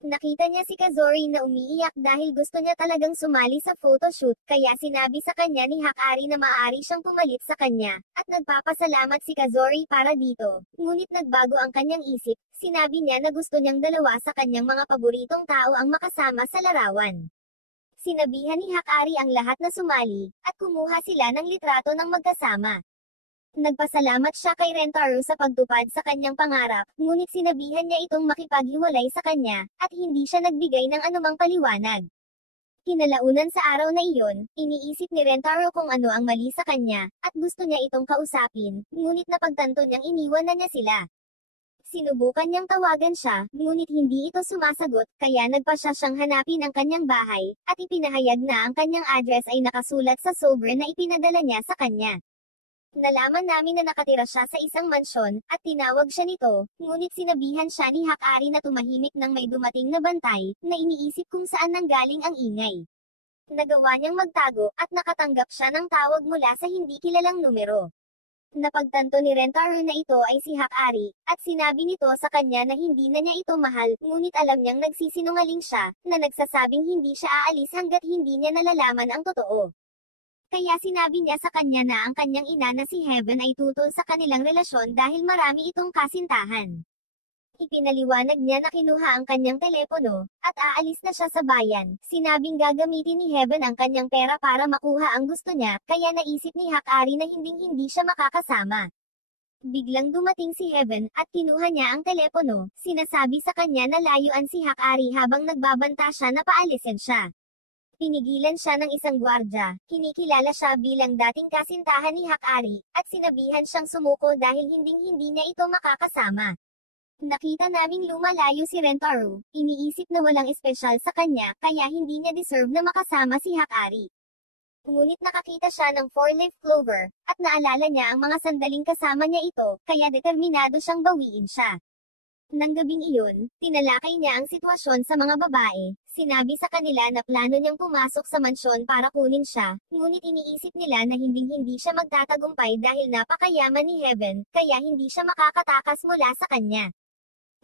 Nakita niya si Kazori na umiiyak dahil gusto niya talagang sumali sa photoshoot, kaya sinabi sa kanya ni Hakari na maaari siyang pumalit sa kanya, at nagpapasalamat si Kazori para dito, ngunit nagbago ang kanyang isip, sinabi niya na gusto niyang dalawa sa kanyang mga paboritong tao ang makasama sa larawan. Sinabihan ni Hakari ang lahat na sumali, at kumuha sila ng litrato ng magkasama. Nagpasalamat siya kay Rentaro sa pagtupad sa kanyang pangarap, ngunit sinabihan niya itong makipaghiwalay sa kanya, at hindi siya nagbigay ng anumang paliwanag. Kinalaunan sa araw na iyon, iniisip ni Rentaro kung ano ang mali sa kanya, at gusto niya itong kausapin, ngunit napagtanto niyang iniwan na niya sila. Sinubukan niyang tawagan siya, ngunit hindi ito sumasagot, kaya nagpa siya siyang hanapin ang kanyang bahay, at ipinahayag na ang kanyang address ay nakasulat sa sobre na ipinadala niya sa kanya. Nalaman namin na nakatira siya sa isang mansyon, at tinawag siya nito, ngunit sinabihan siya ni Hakari na tumahimik nang may dumating na bantay, na iniisip kung saan nanggaling ang ingay. Nagawa niyang magtago, at nakatanggap siya ng tawag mula sa hindi kilalang numero. Napagtanto ni Rentaro na ito ay si Hakari, at sinabi nito sa kanya na hindi na niya ito mahal, ngunit alam niyang nagsisinungaling siya, na nagsasabing hindi siya aalis hanggat hindi niya nalalaman ang totoo. Kaya sinabi niya sa kanya na ang kanyang ina na si Heaven ay tutol sa kanilang relasyon dahil marami itong kasintahan. Ipinaliwanag niya na kinuha ang kanyang telepono, at aalis na siya sa bayan. Sinabing gagamitin ni Heaven ang kanyang pera para makuha ang gusto niya, kaya naisip ni Hakari na hindi siya makakasama. Biglang dumating si Heaven, at kinuha niya ang telepono, sinasabi sa kanya na layuan si Hakari habang nagbabanta siya na paalisin siya. Pinigilan siya ng isang gwardya, kinikilala siya bilang dating kasintahan ni Hakari, at sinabihan siyang sumuko dahil hindi niya ito makakasama. Nakita naming lumalayo si Rentaro, iniisip na walang espesyal sa kanya, kaya hindi niya deserve na makasama si Hakari. Ngunit nakakita siya ng 4-leaf clover, at naalala niya ang mga sandaling kasama niya ito, kaya determinado siyang bawiin siya. Nang gabing iyon, tinalakay niya ang sitwasyon sa mga babae, sinabi sa kanila na plano niyang pumasok sa mansyon para kunin siya, ngunit iniisip nila na hindi siya magtatagumpay dahil napakayaman ni Heaven, kaya hindi siya makakatakas mula sa kanya.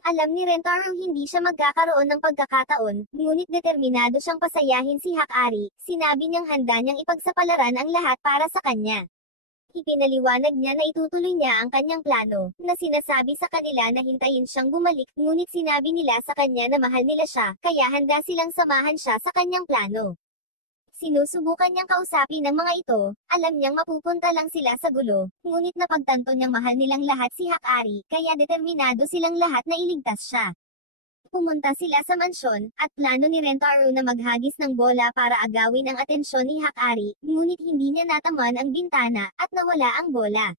Alam ni Rentaro hindi siya magkakaroon ng pagkakataon, ngunit determinado siyang pasayahin si Hakari, sinabi niyang handa niyang ipagsapalaran ang lahat para sa kanya. Ipinaliwanag niya na itutuloy niya ang kanyang plano, na sinasabi sa kanila na hintayin siyang bumalik, ngunit sinabi nila sa kanya na mahal nila siya, kaya handa silang samahan siya sa kanyang plano. Sinusubukan niyang kausapin ng mga ito, alam niyang mapupunta lang sila sa gulo, ngunit napagtanto niyang mahal nilang lahat si Hakari, kaya determinado silang lahat na iligtas siya. Pumunta sila sa mansyon, at plano ni Rentaro na maghagis ng bola para agawin ang atensyon ni Hakari, ngunit hindi niya nataman ang bintana, at nawala ang bola.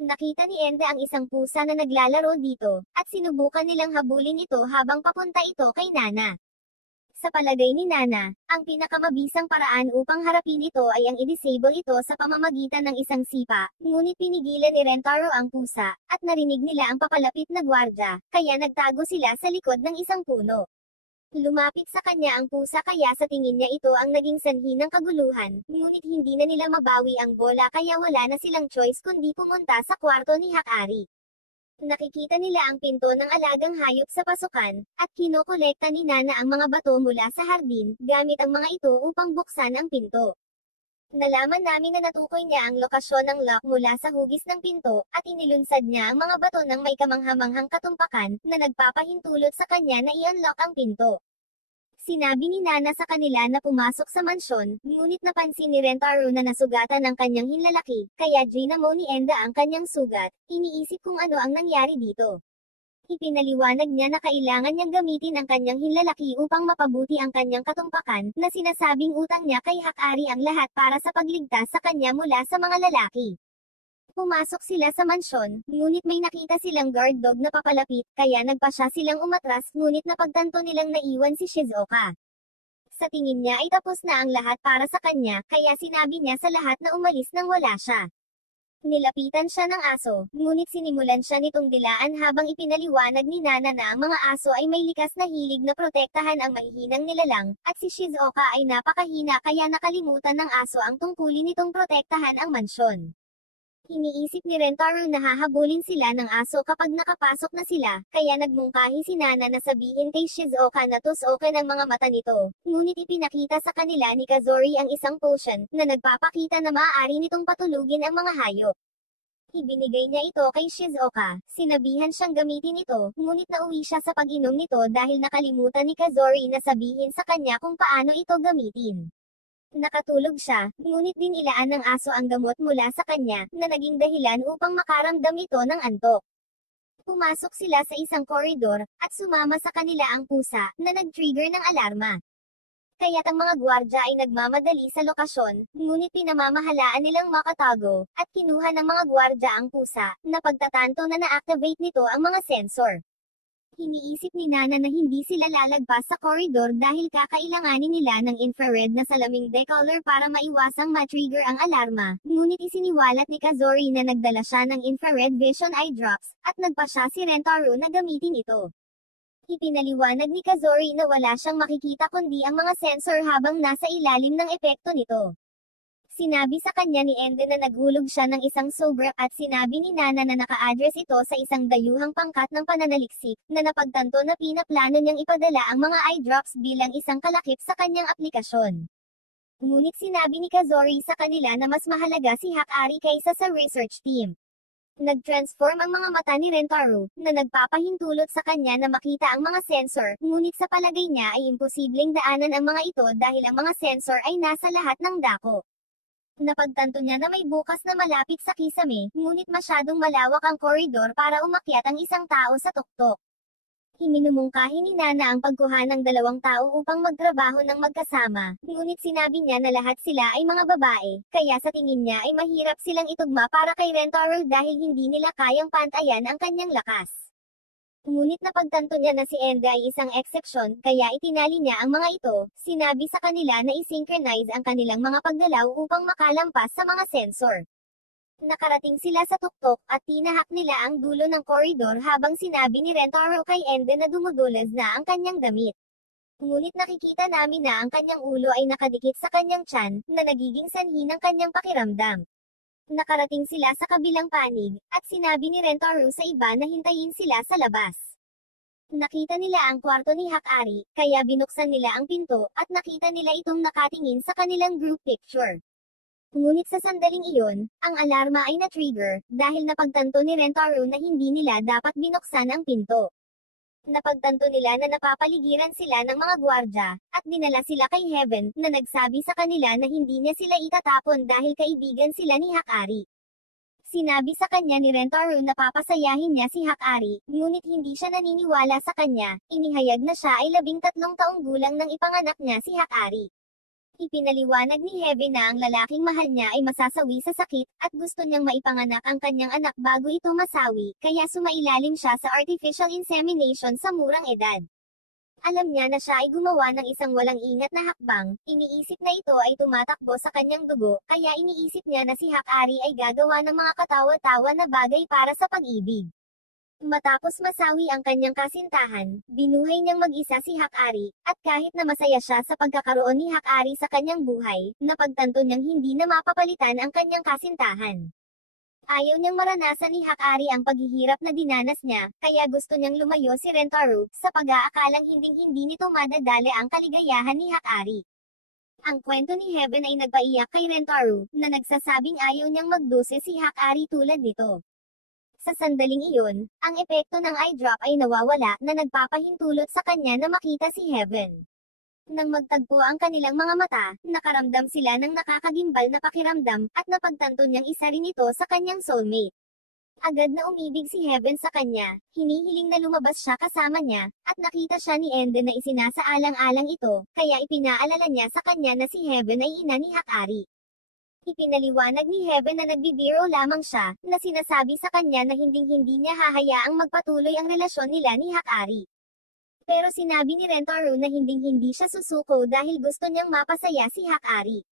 Nakita ni Enda ang isang pusa na naglalaro dito, at sinubukan nilang habulin ito habang papunta ito kay Nana. Sa palagay ni Nana, ang pinakamabisang paraan upang harapin ito ay ang i-disable ito sa pamamagitan ng isang sipa, ngunit pinigilan ni Rentaro ang pusa, at narinig nila ang papalapit na gwardya, kaya nagtago sila sa likod ng isang puno. Lumapit sa kanya ang pusa kaya sa tingin niya ito ang naging sanhi ng kaguluhan, ngunit hindi na nila mabawi ang bola kaya wala na silang choice kundi pumunta sa kwarto ni Hakari. Nakikita nila ang pinto ng alagang hayop sa pasukan, at kinokolekta ni Nana ang mga bato mula sa hardin, gamit ang mga ito upang buksan ang pinto. Nalaman namin na natukoy niya ang lokasyon ng lock mula sa hugis ng pinto, at inilunsad niya ang mga bato ng may kamanghamanghang katumpakan, na nagpapahintulot sa kanya na i-unlock ang pinto. Sinabi ni Nana sa kanila na pumasok sa mansyon, ngunit napansin ni Rentaro na nasugatan ang kanyang hinlalaki, kaya ginamo ni Enda ang kanyang sugat, iniisip kung ano ang nangyari dito. Ipinaliwanag niya na kailangan niyang gamitin ang kanyang hinlalaki upang mapabuti ang kanyang katumpakan, na sinasabing utang niya kay Hakari ang lahat para sa pagligtas sa kanya mula sa mga lalaki. Pumasok sila sa mansyon, ngunit may nakita silang guard dog na papalapit, kaya nagpasya silang umatras, ngunit napagtanto nilang naiwan si Shizuoka. Sa tingin niya ay tapos na ang lahat para sa kanya, kaya sinabi niya sa lahat na umalis nang wala siya. Nilapitan siya ng aso, ngunit sinimulan siya nitong dilaan habang ipinaliwanag ni Nana na ang mga aso ay may likas na hilig na protektahan ang mahihinang nilalang, at si Shizuoka ay napakahina kaya nakalimutan ng aso ang tungkulin nitong protektahan ang mansyon. Iniisip ni Rentaro na hahabulin sila ng aso kapag nakapasok na sila, kaya nagmungkahi si Nana na sabihin kay Shizuoka na tusokan ang mga mata nito, ngunit ipinakita sa kanila ni Kazori ang isang potion, na nagpapakita na maaari nitong patulugin ang mga hayop. Ibinigay niya ito kay Shizuoka, sinabihan siyang gamitin ito, ngunit nauwi siya sa pag-inom nito dahil nakalimutan ni Kazori na sabihin sa kanya kung paano ito gamitin. Nakatulog siya, ngunit dinilaan ng aso ang gamot mula sa kanya, na naging dahilan upang makaramdam ito ng antok. Pumasok sila sa isang koridor, at sumama sa kanila ang pusa, na nag-trigger ng alarma. Kaya't ang mga gwardya ay nagmamadali sa lokasyon, ngunit pinamamahalaan nilang makatago, at kinuha ng mga gwardya ang pusa, na pagtatanto na na-activate nito ang mga sensor. Iniisip ni Nana na hindi sila lalagpas sa koridor dahil kakailanganin nila ng infrared na salaming decolor para maiwasang ma-trigger ang alarma, ngunit isiniwalat ni Kazori na nagdala siya ng infrared vision eye drops, at nagpasya si Rentaro na gamitin ito. Ipinaliwanag ni Kazori na wala siyang makikita kundi ang mga sensor habang nasa ilalim ng epekto nito. Sinabi sa kanya ni Ende na naghulog siya ng isang sobra at sinabi ni Nana na naka-address ito sa isang dayuhang pangkat ng pananaliksik, na napagtanto na pinaplano niyang ipadala ang mga eye drops bilang isang kalakip sa kanyang aplikasyon. Ngunit sinabi ni Kazori sa kanila na mas mahalaga si Hakari kaysa sa research team. Nag-transform ang mga mata ni Rentaro, na nagpapahintulot sa kanya na makita ang mga sensor, ngunit sa palagay niya ay imposibleng daanan ang mga ito dahil ang mga sensor ay nasa lahat ng dako. Napagtanto niya na may bukas na malapit sa kisame, ngunit masyadong malawak ang koridor para umakyat ang isang tao sa tuktok. Iminumungkahi ni Nana ang pagkuha ng 2 tao upang magtrabaho ng magkasama, ngunit sinabi niya na lahat sila ay mga babae, kaya sa tingin niya ay mahirap silang itugma para kay Rentaro dahil hindi nila kayang pantayan ang kanyang lakas. Ngunit napagtanto niya na si Enda ay isang eksepsyon, kaya itinali niya ang mga ito, sinabi sa kanila na i-synchronize ang kanilang mga paggalaw upang makalampas sa mga sensor. Nakarating sila sa tuktok, at tinahak nila ang dulo ng koridor habang sinabi ni Rentaro kay Enda na dumudulas na ang kanyang damit. Ngunit nakikita namin na ang kanyang ulo ay nakadikit sa kanyang tiyan, na nagiging sanhi ng kanyang pakiramdam. Nakarating sila sa kabilang panig, at sinabi ni Rentaro sa iba na hintayin sila sa labas. Nakita nila ang kwarto ni Hakari, kaya binuksan nila ang pinto, at nakita nila itong nakatingin sa kanilang group picture. Ngunit sa sandaling iyon, ang alarma ay na-trigger, dahil napagtanto ni Rentaro na hindi nila dapat binuksan ang pinto. Napagtanto nila na napapaligiran sila ng mga gwardya, at dinala sila kay Heaven, na nagsabi sa kanila na hindi niya sila itatapon dahil kaibigan sila ni Hakari. Sinabi sa kanya ni Rentaro na papasayahin niya si Hakari, ngunit hindi siya naniniwala sa kanya, inihayag na siya ay 13 taong gulang nang ipanganak niya si Hakari. Ipinaliwanag ni Heaven na ang lalaking mahal niya ay masasawi sa sakit, at gusto niyang maipanganak ang kanyang anak bago ito masawi, kaya sumailalim siya sa artificial insemination sa murang edad. Alam niya na siya ay gumawa ng isang walang ingat na hakbang, iniisip na ito ay tumatakbo sa kanyang dugo, kaya iniisip niya na si Hakari ay gagawa ng mga katawa-tawa na bagay para sa pag-ibig. Matapos masawi ang kanyang kasintahan, binuhay niyang mag-isa si Hakari, at kahit na masaya siya sa pagkakaroon ni Hakari sa kanyang buhay, napagtanto niyang hindi na mapapalitan ang kanyang kasintahan. Ayaw niyang maranasan ni Hakari ang paghihirap na dinanas niya, kaya gusto niyang lumayo si Rentaro, sa pag-aakalang hinding-hindi nito madadali ang kaligayahan ni Hakari. Ang kwento ni Heaven ay nagpaiyak kay Rentaro, na nagsasabing ayaw niyang magdose si Hakari tulad nito. Sa sandaling iyon, ang epekto ng eye drop ay nawawala, na nagpapahintulot sa kanya na makita si Heaven. Nang magtagpo ang kanilang mga mata, nakaramdam sila ng nakakagimbal na pakiramdam, at napagtanto niyang isa rin ito sa kanyang soulmate. Agad na umibig si Heaven sa kanya, hinihiling na lumabas siya kasama niya, at nakita siya ni Ende na isinasaalang-alang ito, kaya ipinaalala niya sa kanya na si Heaven ay ina ni Hakari. Ipinaliwanag ni Heaven na nagbibiro lamang siya, na sinasabi sa kanya na hinding-hindi niya hahayaang magpatuloy ang relasyon nila ni Hakari. Pero sinabi ni Rentaro na hinding-hindi siya susuko dahil gusto niyang mapasaya si Hakari.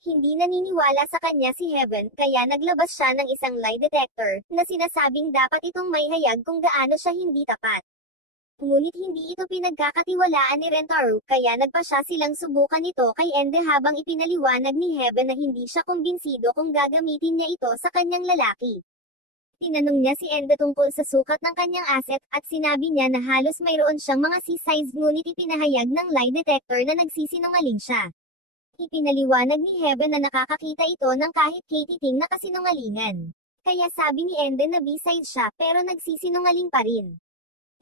Hindi naniniwala sa kanya si Heaven, kaya naglabas siya ng isang lie detector, na sinasabing dapat itong may hayag kung gaano siya hindi tapat. Ngunit hindi ito pinagkakatiwalaan ni Rentaro, kaya nagpa siya silang subukan ito kay Ende habang ipinaliwanag ni Heaven na hindi siya kumbinsido kung gagamitin niya ito sa kanyang lalaki. Tinanong niya si Ende tungkol sa sukat ng kanyang asset, at sinabi niya na halos mayroon siyang mga C-size ngunit ipinahayag ng lie detector na nagsisinungaling siya. Ipinaliwanag ni Heaven na nakakakita ito ng kahit katiting na kasinungalingan. Kaya sabi ni Ende na B-size siya pero nagsisinungaling pa rin.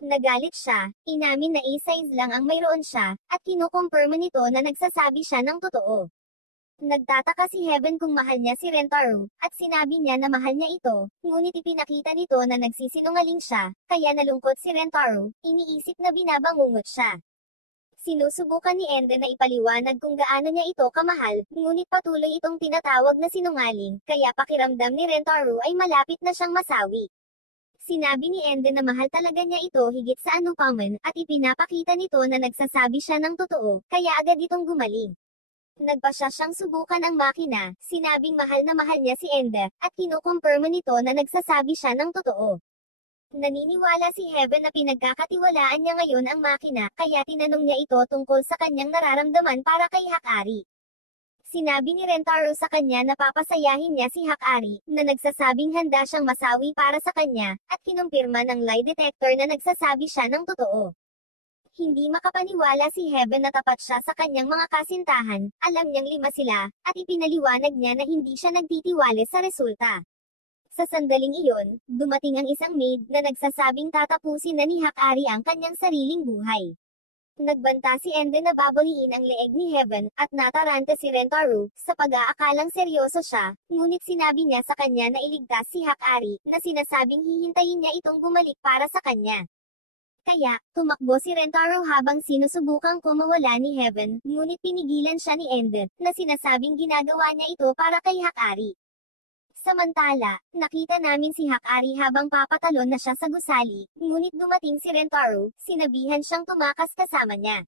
Nagalit siya, inamin na A-size lang ang mayroon siya, at kinukumpirma nito na nagsasabi siya ng totoo. Nagtataka si Heaven kung mahal niya si Rentaro, at sinabi niya na mahal niya ito, ngunit ipinakita nito na nagsisinungaling siya, kaya nalungkot si Rentaro, iniisip na binabangungot siya. Sinusubukan ni Ende na ipaliwanag kung gaano niya ito kamahal, ngunit patuloy itong tinatawag na sinungaling, kaya pakiramdam ni Rentaro ay malapit na siyang masawi. Sinabi ni Ende na mahal talaga niya ito higit sa anupaman, at ipinapakita nito na nagsasabi siya ng totoo, kaya agad itong gumaling. Nagpa siya siyang subukan ang makina, sinabing mahal na mahal niya si Ende, at kinukumpirma nito na nagsasabi siya ng totoo. Naniniwala si Heaven na pinagkakatiwalaan niya ngayon ang makina, kaya tinanong niya ito tungkol sa kanyang nararamdaman para kay Hakari. Sinabi ni Rentaro sa kanya na papasayahin niya si Hakari, na nagsasabing handa siyang masawi para sa kanya, at kinumpirma ng lie detector na nagsasabi siya ng totoo. Hindi makapaniwala si Heaven na tapat siya sa kanyang mga kasintahan, alam niyang 5 sila, at ipinaliwanag niya na hindi siya nagtitiwala sa resulta. Sa sandaling iyon, dumating ang isang maid na nagsasabing tatapusin na ni Hakari ang kanyang sariling buhay. Nagbanta si Ende na babaliin ang leeg ni Heaven, at natarante si Rentaro, sa pag-aakalang seryoso siya, ngunit sinabi niya sa kanya na iligtas si Hakari, na sinasabing hihintayin niya itong bumalik para sa kanya. Kaya, tumakbo si Rentaro habang sinusubukang kumawala ni Heaven, ngunit pinigilan siya ni Ende, na sinasabing ginagawa niya ito para kay Hakari. Samantala, nakita namin si Hakari habang papatalon na siya sa gusali, ngunit dumating si Rentaro, sinabihan siyang tumakas kasama niya.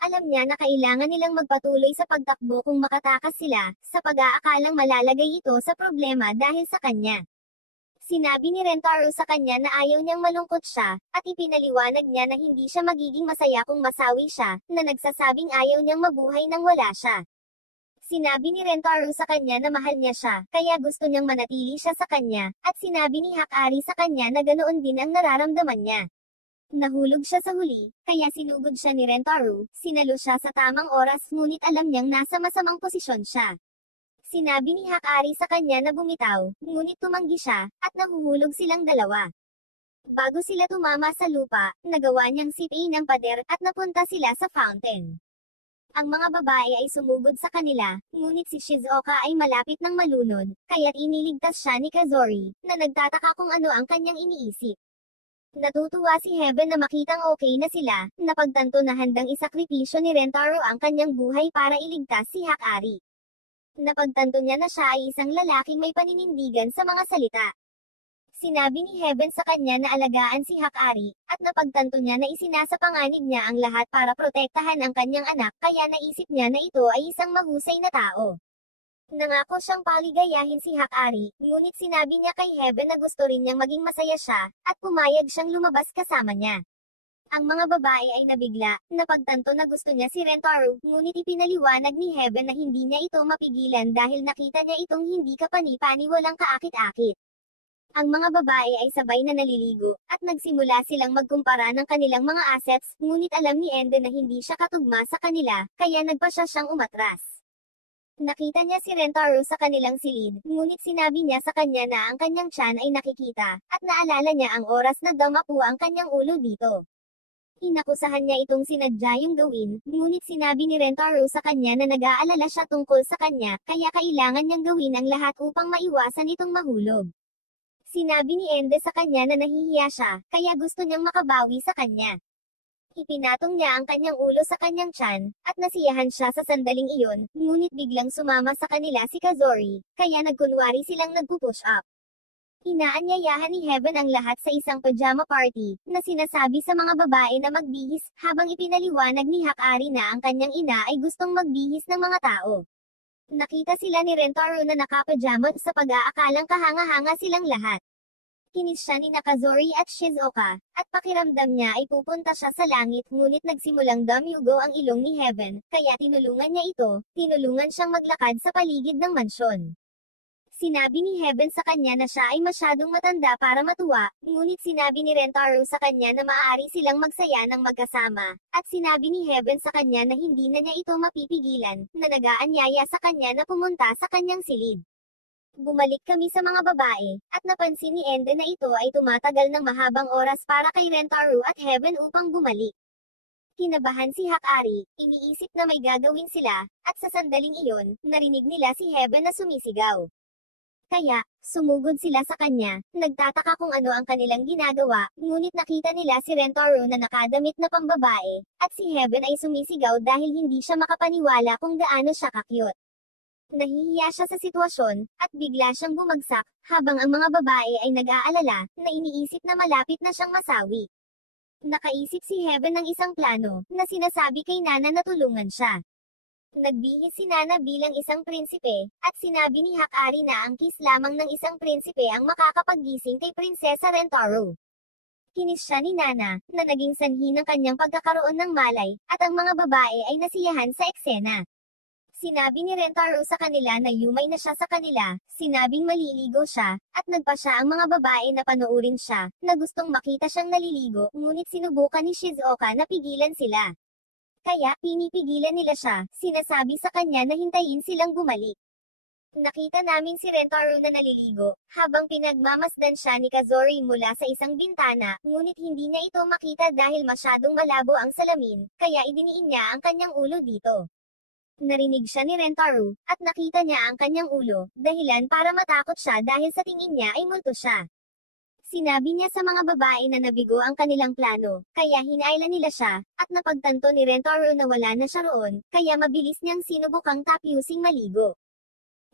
Alam niya na kailangan nilang magpatuloy sa pagtakbo kung makatakas sila, sa pag-aakalang malalagay ito sa problema dahil sa kanya. Sinabi ni Rentaro sa kanya na ayaw niyang malungkot siya, at ipinaliwanag niya na hindi siya magiging masaya kung masawi siya, na nagsasabing ayaw niyang mabuhay nang wala siya. Sinabi ni Rentaro sa kanya na mahal niya siya, kaya gusto niyang manatili siya sa kanya, at sinabi ni Hakari sa kanya na ganoon din ang nararamdaman niya. Nahulog siya sa huli, kaya sinugod siya ni Rentaro, sinalo siya sa tamang oras ngunit alam niyang nasa masamang posisyon siya. Sinabi ni Hakari sa kanya na bumitaw, ngunit tumanggi siya, at nahuhulog silang dalawa. Bago sila tumama sa lupa, nagawa niyang sipain ang pader, at napunta sila sa fountain. Ang mga babae ay sumugod sa kanila, ngunit si Shizuoka ay malapit ng malunod, kaya't iniligtas siya ni Kazori, na nagtataka kung ano ang kanyang iniisip. Natutuwa si Heaven na makitang okay na sila, napagtanto na handang isakripisyo ni Rentaro ang kanyang buhay para iligtas si Hakari. Napagtanto niya na siya ay isang lalaking may paninindigan sa mga salita. Sinabi ni Heaven sa kanya na alagaan si Hakari, at napagtanto niya na isinasapanganib niya ang lahat para protektahan ang kanyang anak, kaya naisip niya na ito ay isang mahusay na tao. Nangako siyang paligayahin si Hakari, ngunit sinabi niya kay Heaven na gusto rin niyang maging masaya siya, at pumayag siyang lumabas kasama niya. Ang mga babae ay nabigla, napagtanto na gusto niya si Rentaro, ngunit ipinaliwanag ni Heaven na hindi niya ito mapigilan dahil nakita niya itong hindi kapani-pani walang kaakit-akit. Ang mga babae ay sabay na naliligo, at nagsimula silang magkumpara ng kanilang mga assets, ngunit alam ni Ende na hindi siya katugma sa kanila, kaya nagpa siya siyang umatras. Nakita niya si Rentaro sa kanilang silid, ngunit sinabi niya sa kanya na ang kanyang tiyan ay nakikita, at naalala niya ang oras na damapu ang kanyang ulo dito. Inakusahan niya itong sinadya yung gawin, ngunit sinabi ni Rentaro sa kanya na nag-aalala siya tungkol sa kanya, kaya kailangan niyang gawin ang lahat upang maiwasan itong mahulog. Sinabi ni Ende sa kanya na nahihiya siya, kaya gusto niyang makabawi sa kanya. Ipinatong niya ang kanyang ulo sa kanyang tiyan, at nasiyahan siya sa sandaling iyon, ngunit biglang sumama sa kanila si Kazori, kaya nagkunwari silang nagpupush up. Inaanyayahan ni Heaven ang lahat sa isang pajama party, na sinasabi sa mga babae na magbihis, habang ipinaliwanag ni Hakari na ang kanyang ina ay gustong magbihis ng mga tao. Nakita sila ni Rentaro na nakapajama sa pag-aakalang kahanga-hanga silang lahat. Kinis siya ni Nakazori at Shizuoka, at pakiramdam niya ay pupunta siya sa langit ngunit nagsimulang dumyugo ang ilong ni Heaven, kaya tinulungan niya ito, tinulungan siyang maglakad sa paligid ng mansyon. Sinabi ni Heaven sa kanya na siya ay masyadong matanda para matuwa, ngunit sinabi ni Rentaro sa kanya na maaari silang magsaya ng magkasama, at sinabi ni Heaven sa kanya na hindi na niya ito mapipigilan, na nagaanyaya sa kanya na pumunta sa kanyang silid. Bumalik kami sa mga babae, at napansin ni Ende na ito ay tumatagal ng mahabang oras para kay Rentaro at Heaven upang bumalik. Kinabahan si Hakari, iniisip na may gagawin sila, at sa sandaling iyon, narinig nila si Heaven na sumisigaw. Kaya, sumugod sila sa kanya, nagtataka kung ano ang kanilang ginagawa, ngunit nakita nila si Rentaro na nakadamit na pambabae, at si Heaven ay sumisigaw dahil hindi siya makapaniwala kung gaano siya kakyut. Nahihiya siya sa sitwasyon, at bigla siyang bumagsak, habang ang mga babae ay nag-aalala, na iniisip na malapit na siyang masawi. Nakaisip si Heaven ng isang plano, na sinasabi kay Nana na tulungan siya. Nagbihis si Nana bilang isang prinsipe, at sinabi ni Hakari na ang kiss lamang ng isang prinsipe ang makakapaggising kay Prinsesa Rentaro. Kinis siya ni Nana, na naging sanhi ng kanyang pagkakaroon ng malay, at ang mga babae ay nasiyahan sa eksena. Sinabi ni Rentaro sa kanila na yumay na siya sa kanila, sinabing maliligo siya, at nagpa siya ang mga babae na panoorin siya, na gustong makita siyang naliligo, ngunit sinubukan ni Shizuoka na pigilan sila. Kaya, pinipigilan nila siya, sinasabi sa kanya na hintayin silang bumalik. Nakita namin si Rentaro na naliligo, habang pinagmamasdan siya ni Kazori mula sa isang bintana, ngunit hindi niya ito makita dahil masyadong malabo ang salamin, kaya idiniin niya ang kanyang ulo dito. Narinig siya ni Rentaro, at nakita niya ang kanyang ulo, dahilan para matakot siya dahil sa tingin niya ay multo siya. Sinabi niya sa mga babae na nabigo ang kanilang plano, kaya hinayla nila siya, at napagtanto ni Rentaro na wala na siya roon, kaya mabilis niyang sinubukang tapyusing maligo.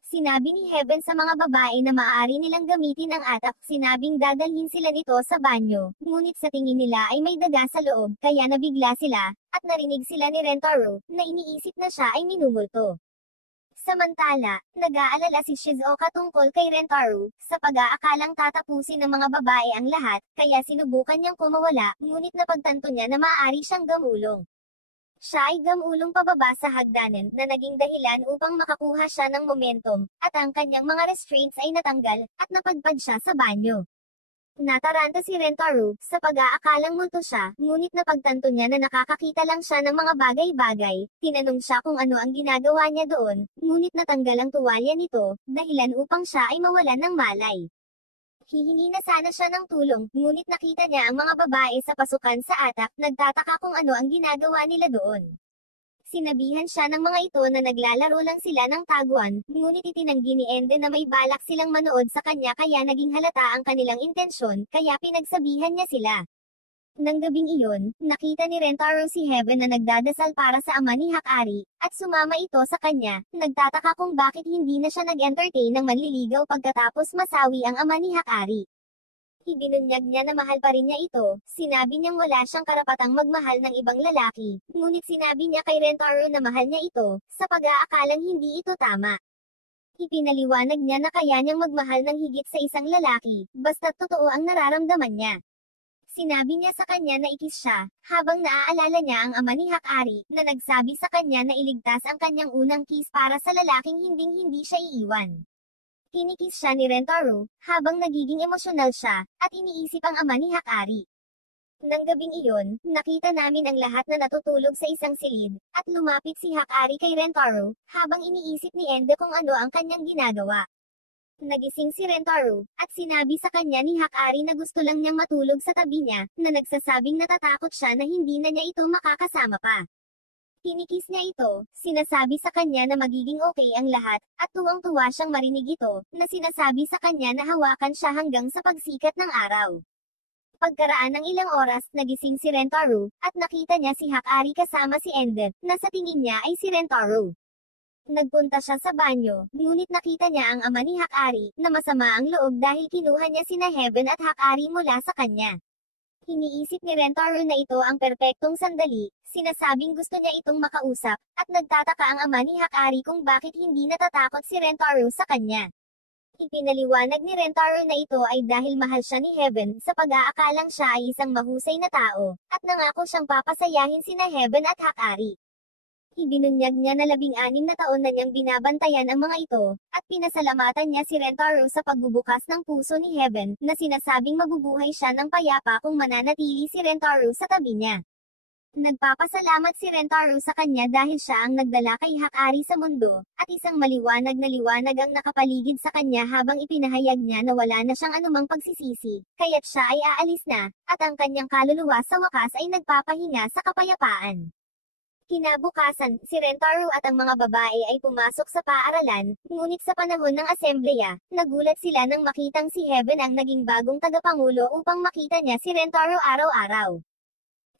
Sinabi ni Heaven sa mga babae na maaari nilang gamitin ang atak, sinabing dadalhin sila nito sa banyo, ngunit sa tingin nila ay may daga sa loob, kaya nabigla sila, at narinig sila ni Rentaro, na iniisip na siya ay minumulto. Samantala, nag-aalala si Shizuoka tungkol kay Rentaro, sa pag-aakalang tatapusin ng mga babae ang lahat, kaya sinubukan niyang kumawala, ngunit napagtanto niya na maaari siyang gamulong. Siya ay gamulong pababa sa hagdanan na naging dahilan upang makakuha siya ng momentum, at ang kanyang mga restraints ay natanggal, at napadpad siya sa banyo. Nataranta si Rentaro, sa pag-aakalang multo siya, ngunit napagtanto niya na nakakakita lang siya ng mga bagay-bagay, tinanong siya kung ano ang ginagawa niya doon, ngunit natanggal ang tuwalya nito, dahilan upang siya ay mawalan ng malay. Hihingi na sana siya ng tulong, ngunit nakita niya ang mga babae sa pasukan sa atak, nagtataka kung ano ang ginagawa nila doon. Sinabihan siya ng mga ito na naglalaro lang sila ng taguan, ngunit itinanggi ni Ende na may balak silang manood sa kanya kaya naging halata ang kanilang intensyon, kaya pinagsabihan niya sila. Nang gabing iyon, nakita ni Rentaro si Heaven na nagdadasal para sa ama ni Hakari, at sumama ito sa kanya, nagtataka kung bakit hindi na siya nag-entertain ng manliligaw pagkatapos masawi ang ama ni Hakari. Ibinunyag niya na mahal pa rin niya ito, sinabi niyang wala siyang karapatang magmahal ng ibang lalaki, ngunit sinabi niya kay Rentaro na mahal niya ito, sa pag-aakalang hindi ito tama. Ipinaliwanag niya na kaya niyang magmahal ng higit sa isang lalaki, basta't totoo ang nararamdaman niya. Sinabi niya sa kanya na ikis siya, habang naaalala niya ang ama ni Hakari, na nagsabi sa kanya na iligtas ang kanyang unang kiss para sa lalaking hinding-hindi siya iiwan. Kinikis siya ni Rentaro, habang nagiging emosyonal siya, at iniisip ang ama ni Hakari. Nang gabing iyon, nakita namin ang lahat na natutulog sa isang silid, at lumapit si Hakari kay Rentaro, habang iniisip ni Ende kung ano ang kanyang ginagawa. Nagising si Rentaro, at sinabi sa kanya ni Hakari na gusto lang niyang matulog sa tabi niya, na nagsasabing natatakot siya na hindi na niya ito makakasama pa. Kinikis niya ito, sinasabi sa kanya na magiging okay ang lahat, at tuwang-tuwa siyang marinig ito, na sinasabi sa kanya na hawakan siya hanggang sa pagsikat ng araw. Pagkaraan ng ilang oras, nagising si Rentaro, at nakita niya si Hakari kasama si Ender, na sa tingin niya ay si Rentaro. Nagpunta siya sa banyo, ngunit nakita niya ang ama ni Hakari, na masama ang loob dahil kinuha niya sina Heaven at Hakari mula sa kanya. Iniisip ni Rentaro na ito ang perpektong sandali, sinasabing gusto niya itong makausap, at nagtataka ang ama ni Hakari kung bakit hindi natatakot si Rentaro sa kanya. Ipinaliwanag ni Rentaro na ito ay dahil mahal siya ni Heaven sa pag-aakalang siya ay isang mahusay na tao, at nangako siyang papasayahin sina Heaven at Hakari. Ibinunyag niya na 16 na taon na niyang binabantayan ang mga ito, at pinasalamatan niya si Rentaro sa pagbubukas ng puso ni Heaven, na sinasabing mabubuhay siya ng payapa kung mananatili si Rentaro sa tabi niya. Nagpapasalamat si Rentaro sa kanya dahil siya ang nagdala kay Hakari sa mundo, at isang maliwanag na liwanag ang nakapaligid sa kanya habang ipinahayag niya na wala na siyang anumang pagsisisi, kaya't siya ay aalis na, at ang kanyang kaluluwa sa wakas ay nagpapahinga sa kapayapaan. Kinabukasan, si Rentaro at ang mga babae ay pumasok sa paaralan, ngunit sa panahon ng asembleya, nagulat sila nang makitang si Heaven ang naging bagong tagapangulo upang makita niya si Rentaro araw-araw.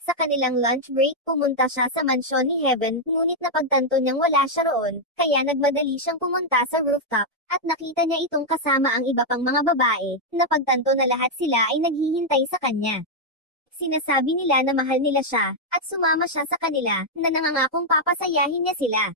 Sa kanilang lunch break, pumunta siya sa mansyon ni Heaven, ngunit napagtanto niyang wala siya roon, kaya nagmadali siyang pumunta sa rooftop, at nakita niya itong kasama ang iba pang mga babae, napagtanto na lahat sila ay naghihintay sa kanya. Sinasabi nila na mahal nila siya, at sumama siya sa kanila, na nangangakong papasayahin niya sila.